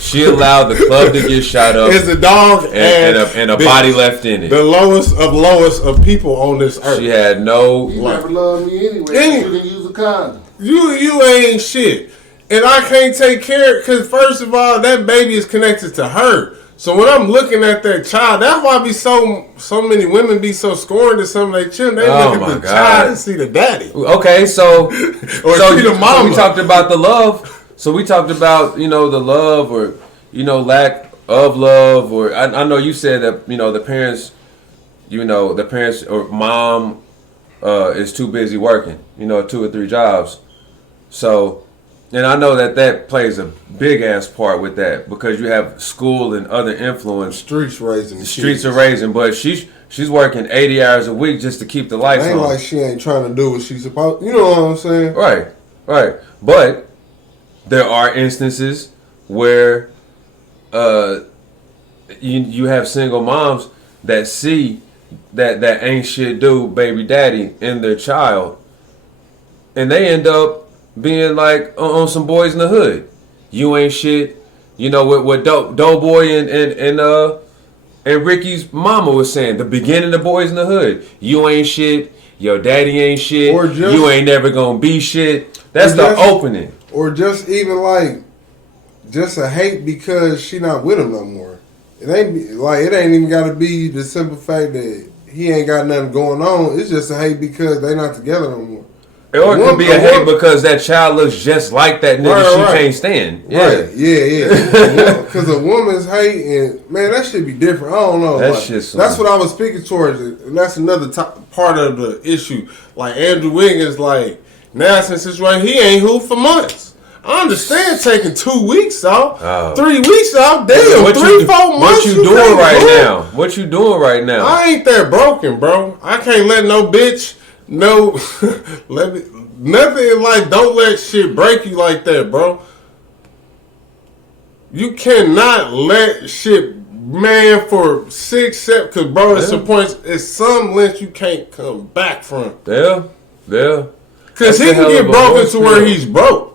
She allowed the club to get shot up It's a dog and ass a bitch. body left in it. The lowest of people on this earth. She had no. You never loved me anyway. Any- You didn't use a condom. You ain't shit. And I can't take care because first of all, that baby is connected to her. So when I'm looking at that child, that's why so many women be so scorned to some of their children. They Oh look my at the God. child and see the daddy. Okay, so Or so, see the so mama. we talked about the love. So we talked about the love or lack of love, or I know you said that the parents or mom is too busy working 2 or 3 jobs. So, and I know that plays a big ass part with that because you have school and other influence. Streets raising the Streets kids. are raising, but she's working 80 hours a week just to keep the lights Ain't on. like she ain't trying to do what she's supposed. You know what I'm saying? Right. But there are instances where you have single moms that see that ain't shit do baby daddy in their child, and they end up being like on some boys in the hood. You ain't shit. You know what Doughboy and Ricky's mama was saying. The beginning of Boys in the Hood. You ain't shit. Your daddy ain't shit. Or just, you ain't never gonna be shit. That's the opening. Or just even like, just a hate because she not with him no more. It ain't even got to be the simple fact that he ain't got nothing going on. It's just a hate because they not together no more. Or it could be a hate because that child looks just like that nigga she can't stand. Yeah. Right. Yeah. Because a woman's hate, and man, that should be different. I don't know. That's what I was speaking towards, and that's another part of the issue. Like Andrew Wiggins, like now since it's right, he ain't hooped for months. I understand taking 2 weeks off, 3 weeks off. Damn, 3-4 months. What you doing right now? What you doing right now? I ain't that broken, bro. I can't let no bitch. No, nothing in life. Don't let shit break you like that, bro. You cannot let shit, man, for 6, 7. Cause bro, it's some points. It's some lengths you can't come back from. Yeah. Cause he can get broken to where he's broke.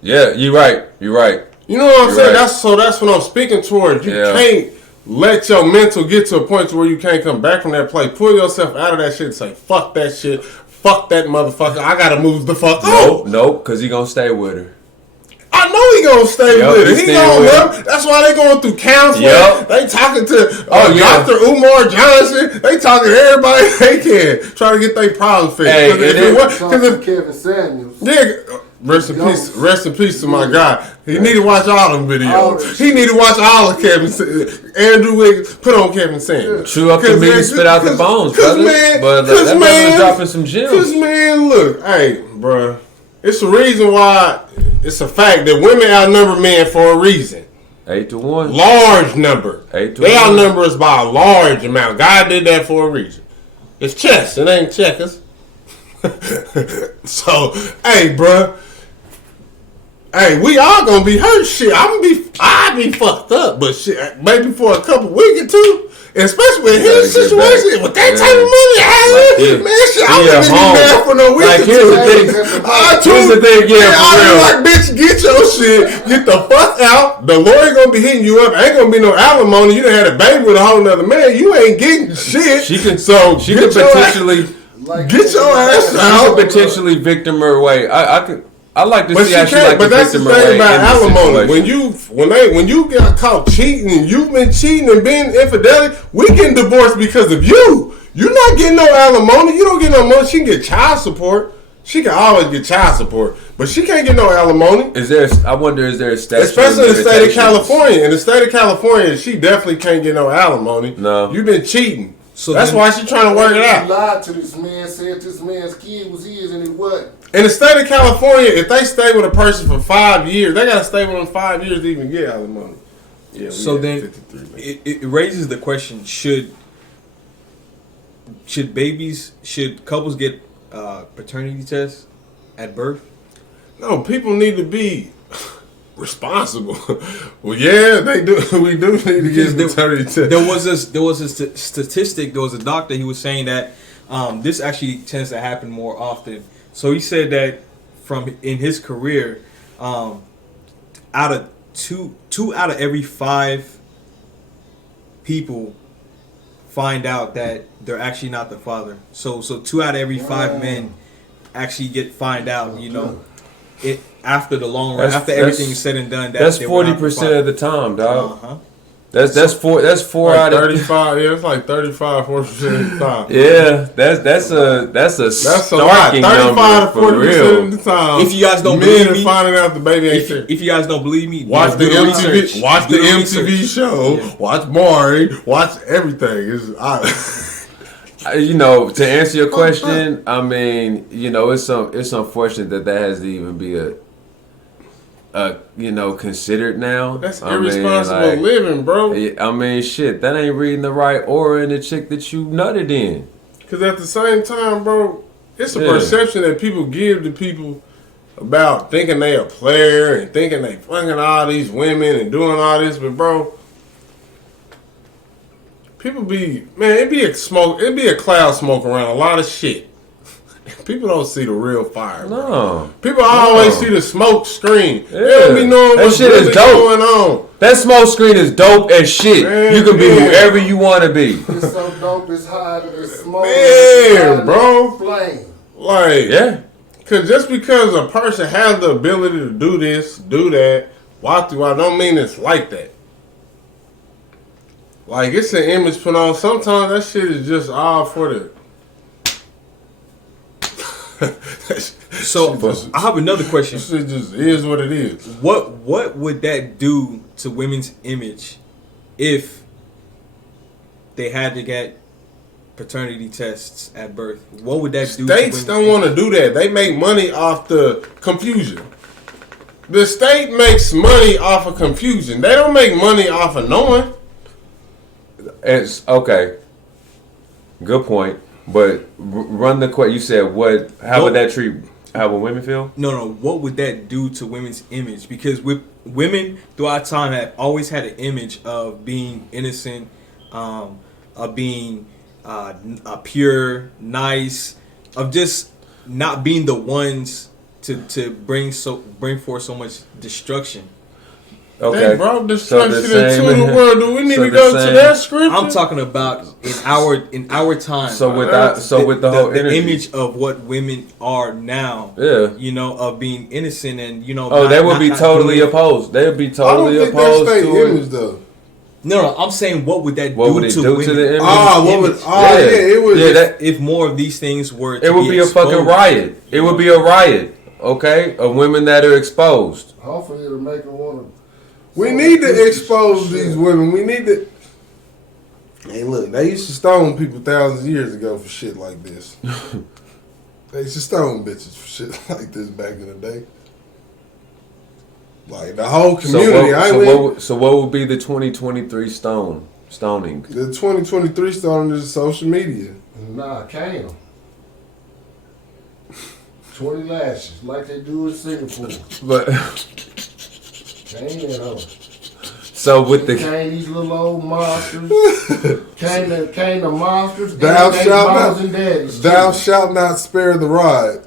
Yeah, you're right. You know what I'm saying? Right. That's what I'm speaking towards. You can't let your mental get to a point to where you can't come back from that play. Pull yourself out of that shit and say, fuck that shit. Fuck that motherfucker. I gotta move the fuck on. Nope, because he gonna stay with her. I know he gonna stay with her. He gonna love. That's why they going through counseling. Yep. They talking to Dr. Umar Johnson. They talking to everybody they can. Trying to get their problems fixed. Because Kevin Samuels. Yeah. Rest in peace to my guy. He need to watch all them videos. He need to watch all of Kevin Andrew Wiggins. Put on Kevin Samuels. Chew up the meat and spit out the bones, brother. But that brother's dropping some gems. Because, man, look. Hey, bro. It's a reason why. It's a fact that women outnumber men for a reason. 8-1. Large number. 8-1. They outnumber us by a large amount. God did that for a reason. It's chess. It ain't checkers. So, hey, bro. Hey, we all gonna be hurt. Shit, I be fucked up, but shit, maybe for a couple weeks or two, especially with his situation, with that type of money, man, shit, I wouldn't be mad for no week. Like, here's the thing, for real. Like, bitch, get your shit, get the fuck out. The lawyer gonna be hitting you up. Ain't gonna be no alimony. You done had a baby with a whole nother man. You ain't getting shit. She can potentially get your ass out. She could potentially victim her away. I like to see how she like but to that's the victim thing away about alimony. Situation. When you get caught cheating and you've been cheating and being infidelity, we getting divorced because of you. You're not getting no alimony. You don't get no money. She can get child support. She can always get child support, but she can't get no alimony. I wonder, is there a statute? Especially in the state of California. In the state of California, she definitely can't get no alimony. No, you've been cheating. So that's why she's trying to work it out. He lied to this man, said this man's kid was his and it wasn't. In the state of California, if they stay with a person for 5 years, they got to stay with them 5 years to even get alimony. Yeah. So then it raises the question: Should couples get paternity tests at birth? No, people need to be responsible. Well, yeah, they do. We do need to get paternity tests. There was a statistic. There was a doctor. He was saying that this actually tends to happen more often. So he said that in his career, out of two out of every 5 people find out that they're actually not the father. So 2 out of every 5 men actually find out. You know, it after the long run, after everything is said and done. That's 40% of the time, dog. That's 4 like out of 35. Yeah, it's like 35, 40% of the time. Yeah, that's a starking number 35 to 40% of the time. If you guys don't believe me, finding out the baby ain't there. If you guys don't believe me, watch the MTV. Watch the MTV show. Yeah. Watch Maury. Watch everything. You know, to answer your question, I mean, you know, it's unfortunate that has to even be a considered now. That's irresponsible living, bro. I mean, shit, that ain't reading the right aura in the chick that you nutted in. Because at the same time, bro, it's a perception that people give to people about thinking they a player and thinking they fucking all these women and doing all this, but bro, people it'd be a cloud smoke around a lot of shit. People don't see the real fire. No. Bro. People always see the smoke screen. Yeah. They don't be knowing that what's shit really is dope. going on. That smoke screen is dope as shit. Man, you can be whoever you want to be. It's so dope, it's hot, it's smoke. Man, bro. Flame. Like, Yeah. Cause just because a person has the ability to do this, do that, walk through, I don't mean it's like that. Like, it's an image put on. Sometimes that shit is just all for the. So I have another question. This shit just is what it is. What would that do to women's image if they had to get paternity tests at birth? What would that do? States don't want to do that. They make money off the confusion. The state makes money off of confusion. They don't make money off of knowing. It's okay. Good point. But run the question. You said what? How would that treat? How would women feel? No. What would that do to women's image? Because women throughout time have always had an image of being innocent, of being pure, nice, of just not being the ones to bring forth so much destruction. Okay, they brought destruction into the world. Do we need to go to that scripture? I'm talking about in our time. So with the whole the image of what women are now. Yeah. You know, of being innocent and they would be totally opposed. They would be totally opposed to it. Image, though. No, I'm saying what would that do to women? To the image? If more of these things were to it would be a fucking riot. It would be a riot, okay, of women that are exposed. Hopefully it'll make them want to. We need to expose these women. We need to. Hey, look, they used to stone people thousands of years ago for shit like this. They used to stone bitches for shit like this back in the day. Like the whole community. So what would be the 2023 stoning? The 2023 stoning is social media. Nah, Cam. 20 lashes, like they do in Singapore. But Cane that hoe. So with the cane these little old monsters, cane the monsters. Thou shalt not spare the rod.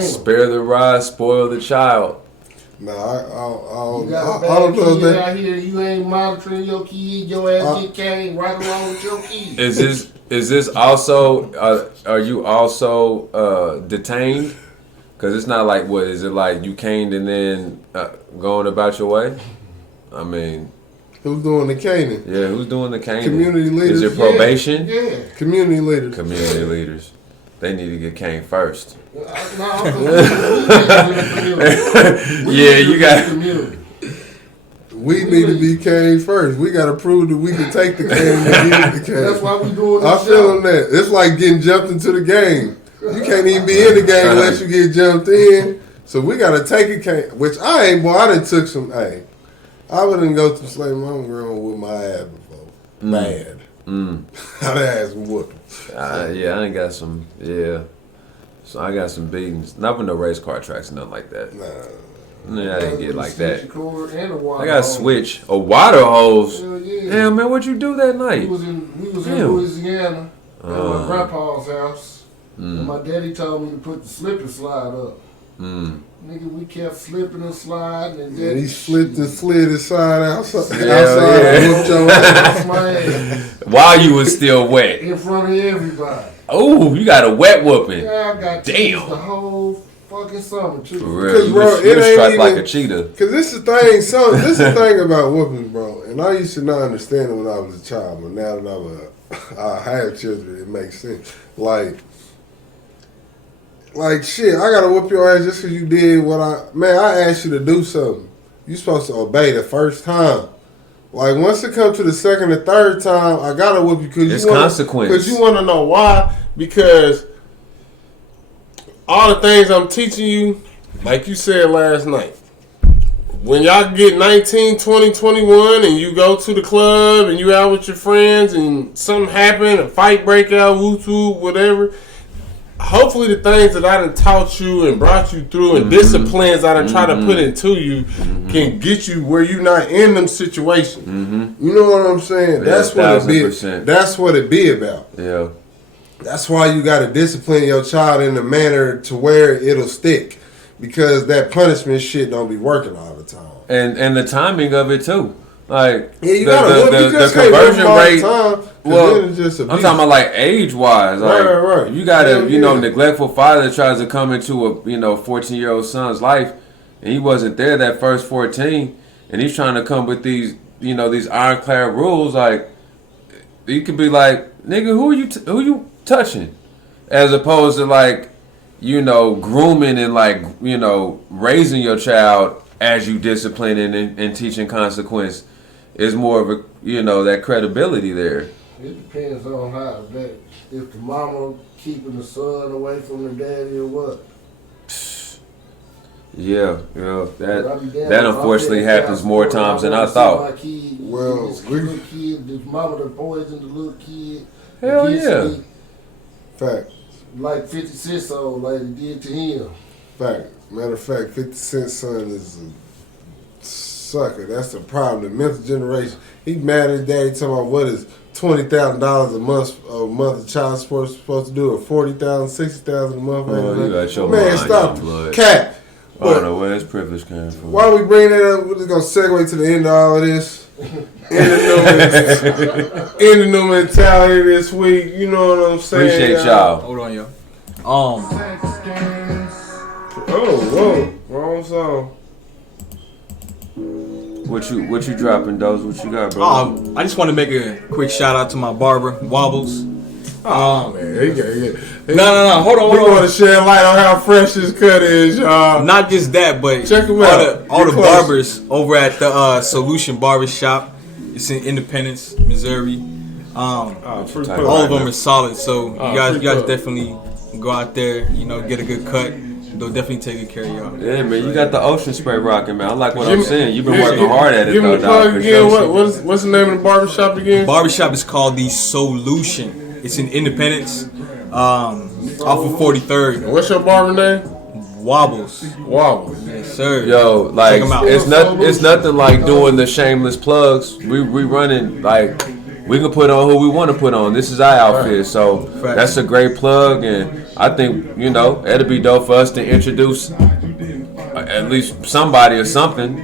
Spare the rod, spoil the child. Nah, I don't know that. Out here, you ain't monitoring your kid. Your ass get cane right along with your kid. Is this also? Are you also detained? Because it's not like, what is it like? You caned and then going about your way. I mean, who's doing the caning? Yeah, who's doing the caning? Community leaders. Is it probation? Yeah. Community leaders. Community leaders. They need to get caned first. Yeah, you got. We need to be caned first. We got to prove that we can take the cane and get the cane. That's why we doing this. I feel that. It's like getting jumped into the game. You can't even be in the game unless you get jumped in. So we got to take a cane, which I ain't, boy, I done took some, I wouldn't go to slave mama grandma with my ass before. Mad. I done had some whooping. Yeah, I ain't got some, So I got some beatings. Not with no race car tracks or nothing like that. Nah, I didn't get like that. I got a switch. A water hose? Yeah. Damn, man, what'd you do that night? We was in Louisiana at my grandpa's house. And my daddy told me to put the slip and slide up. Nigga, we kept slipping and sliding. And he slipped and slid his side outside. And whooped your ass off my ass. While you was still wet. In front of everybody. Oh, you got a wet whooping. Yeah, I got damn the whole fucking summer too. For real, you was striped like a cheetah. Cause this is the thing. This is the thing about whoopings, bro. And I used to not understand it when I was a child, but now that I have children, it makes sense. Like shit, I gotta whoop your ass just cause you did what I asked you to do something. You supposed to obey the first time. Like once it comes to the second or third time, I gotta whoop you because you want to know why. Because all the things I'm teaching you, like you said last night, when y'all get 19, 20, 21 and you go to the club and you out with your friends and something happen, a fight break out, woo-woo, whatever. Hopefully the things that I done taught you and brought you through and disciplines I done try to put into you can get you where you're not in them situations. You know what I'm saying? Yeah, That's what it be. That's what it be about. Yeah. That's why you got to discipline your child in a manner to where it'll stick, because that punishment shit don't be working all the time. And the timing of it too. Like you the conversion rate. Well, I'm talking about like age wise. Like, right. You got a neglectful father that tries to come into a 14-year-old son's life, and he wasn't there that first 14, and he's trying to come with these these ironclad rules. Like you could be like, nigga, who you touching, as opposed to like grooming and like raising your child as you disciplining and teaching consequence. Is more of a that credibility there. It depends on how that if the mama keeping the son away from the daddy or what. Yeah, that unfortunately happens more times than I thought. Well, the mama that poisoned the little kid. Hell yeah. Fact. Like 50 Cent's old lady did to him. Fact. Matter of fact, 50 Cent's son is a sucker. That's the problem. The mental generation. He mad at his daddy talking about what is $20,000 a month of child support supposed to do, or $40,000, $60,000 a month. Oh, you got your man, stop, cat. I don't know where his privilege came from. Why we bring that up? We're just gonna segue to the end of all of this. In the new mentality this week. You know what I'm saying? Appreciate y'all. Hold on, y'all. Whoa, wrong song. What you dropping, Doze? What you got, bro? I just want to make a quick shout out to my barber, Wobbles. Man, No, hold on. We want to shed light on how fresh this cut is, y'all. Not just that, but check them out. All the barbers over at the Solution Barbershop. It's in Independence, Missouri. All of them are solid, so you guys definitely go out there, get a good cut. They'll definitely take good care of y'all. Yeah, man, you got the ocean spray rocking, man. I like what I'm saying. You've been working hard at it, give though, me the plug again. What's the name of the barbershop again? The barbershop is called The Solution. It's in Independence, off of 43rd. And what's your barber name? Wobbles. Yes, sir. Yo, like it's nothing like doing the shameless plugs. We running like we can put on who we want to put on. This is our outfit, so that's a great plug, and I think it'll be dope for us to introduce at least somebody or something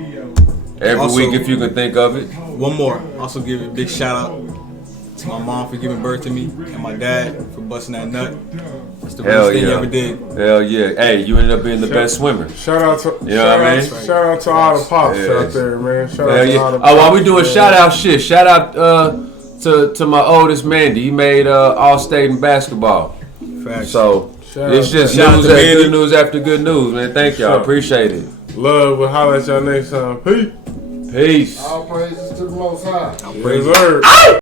every week if you can think of it. One more. Also give a big shout out to my mom for giving birth to me, and my dad for busting that nut. That's the best thing you ever did. Hell yeah. Hey, you ended up being the best swimmer. Shout out to shout out to all the pops out there, man. Shout out to all the pops. While we doing shout out shit, shout out to my oldest Mandy. He made All-State in basketball. Facts. So it's just good news after good news, man. Thank y'all. Appreciate it. Love. We'll holler at y'all next time. Peace. Peace. All praises to the Most High. All praises.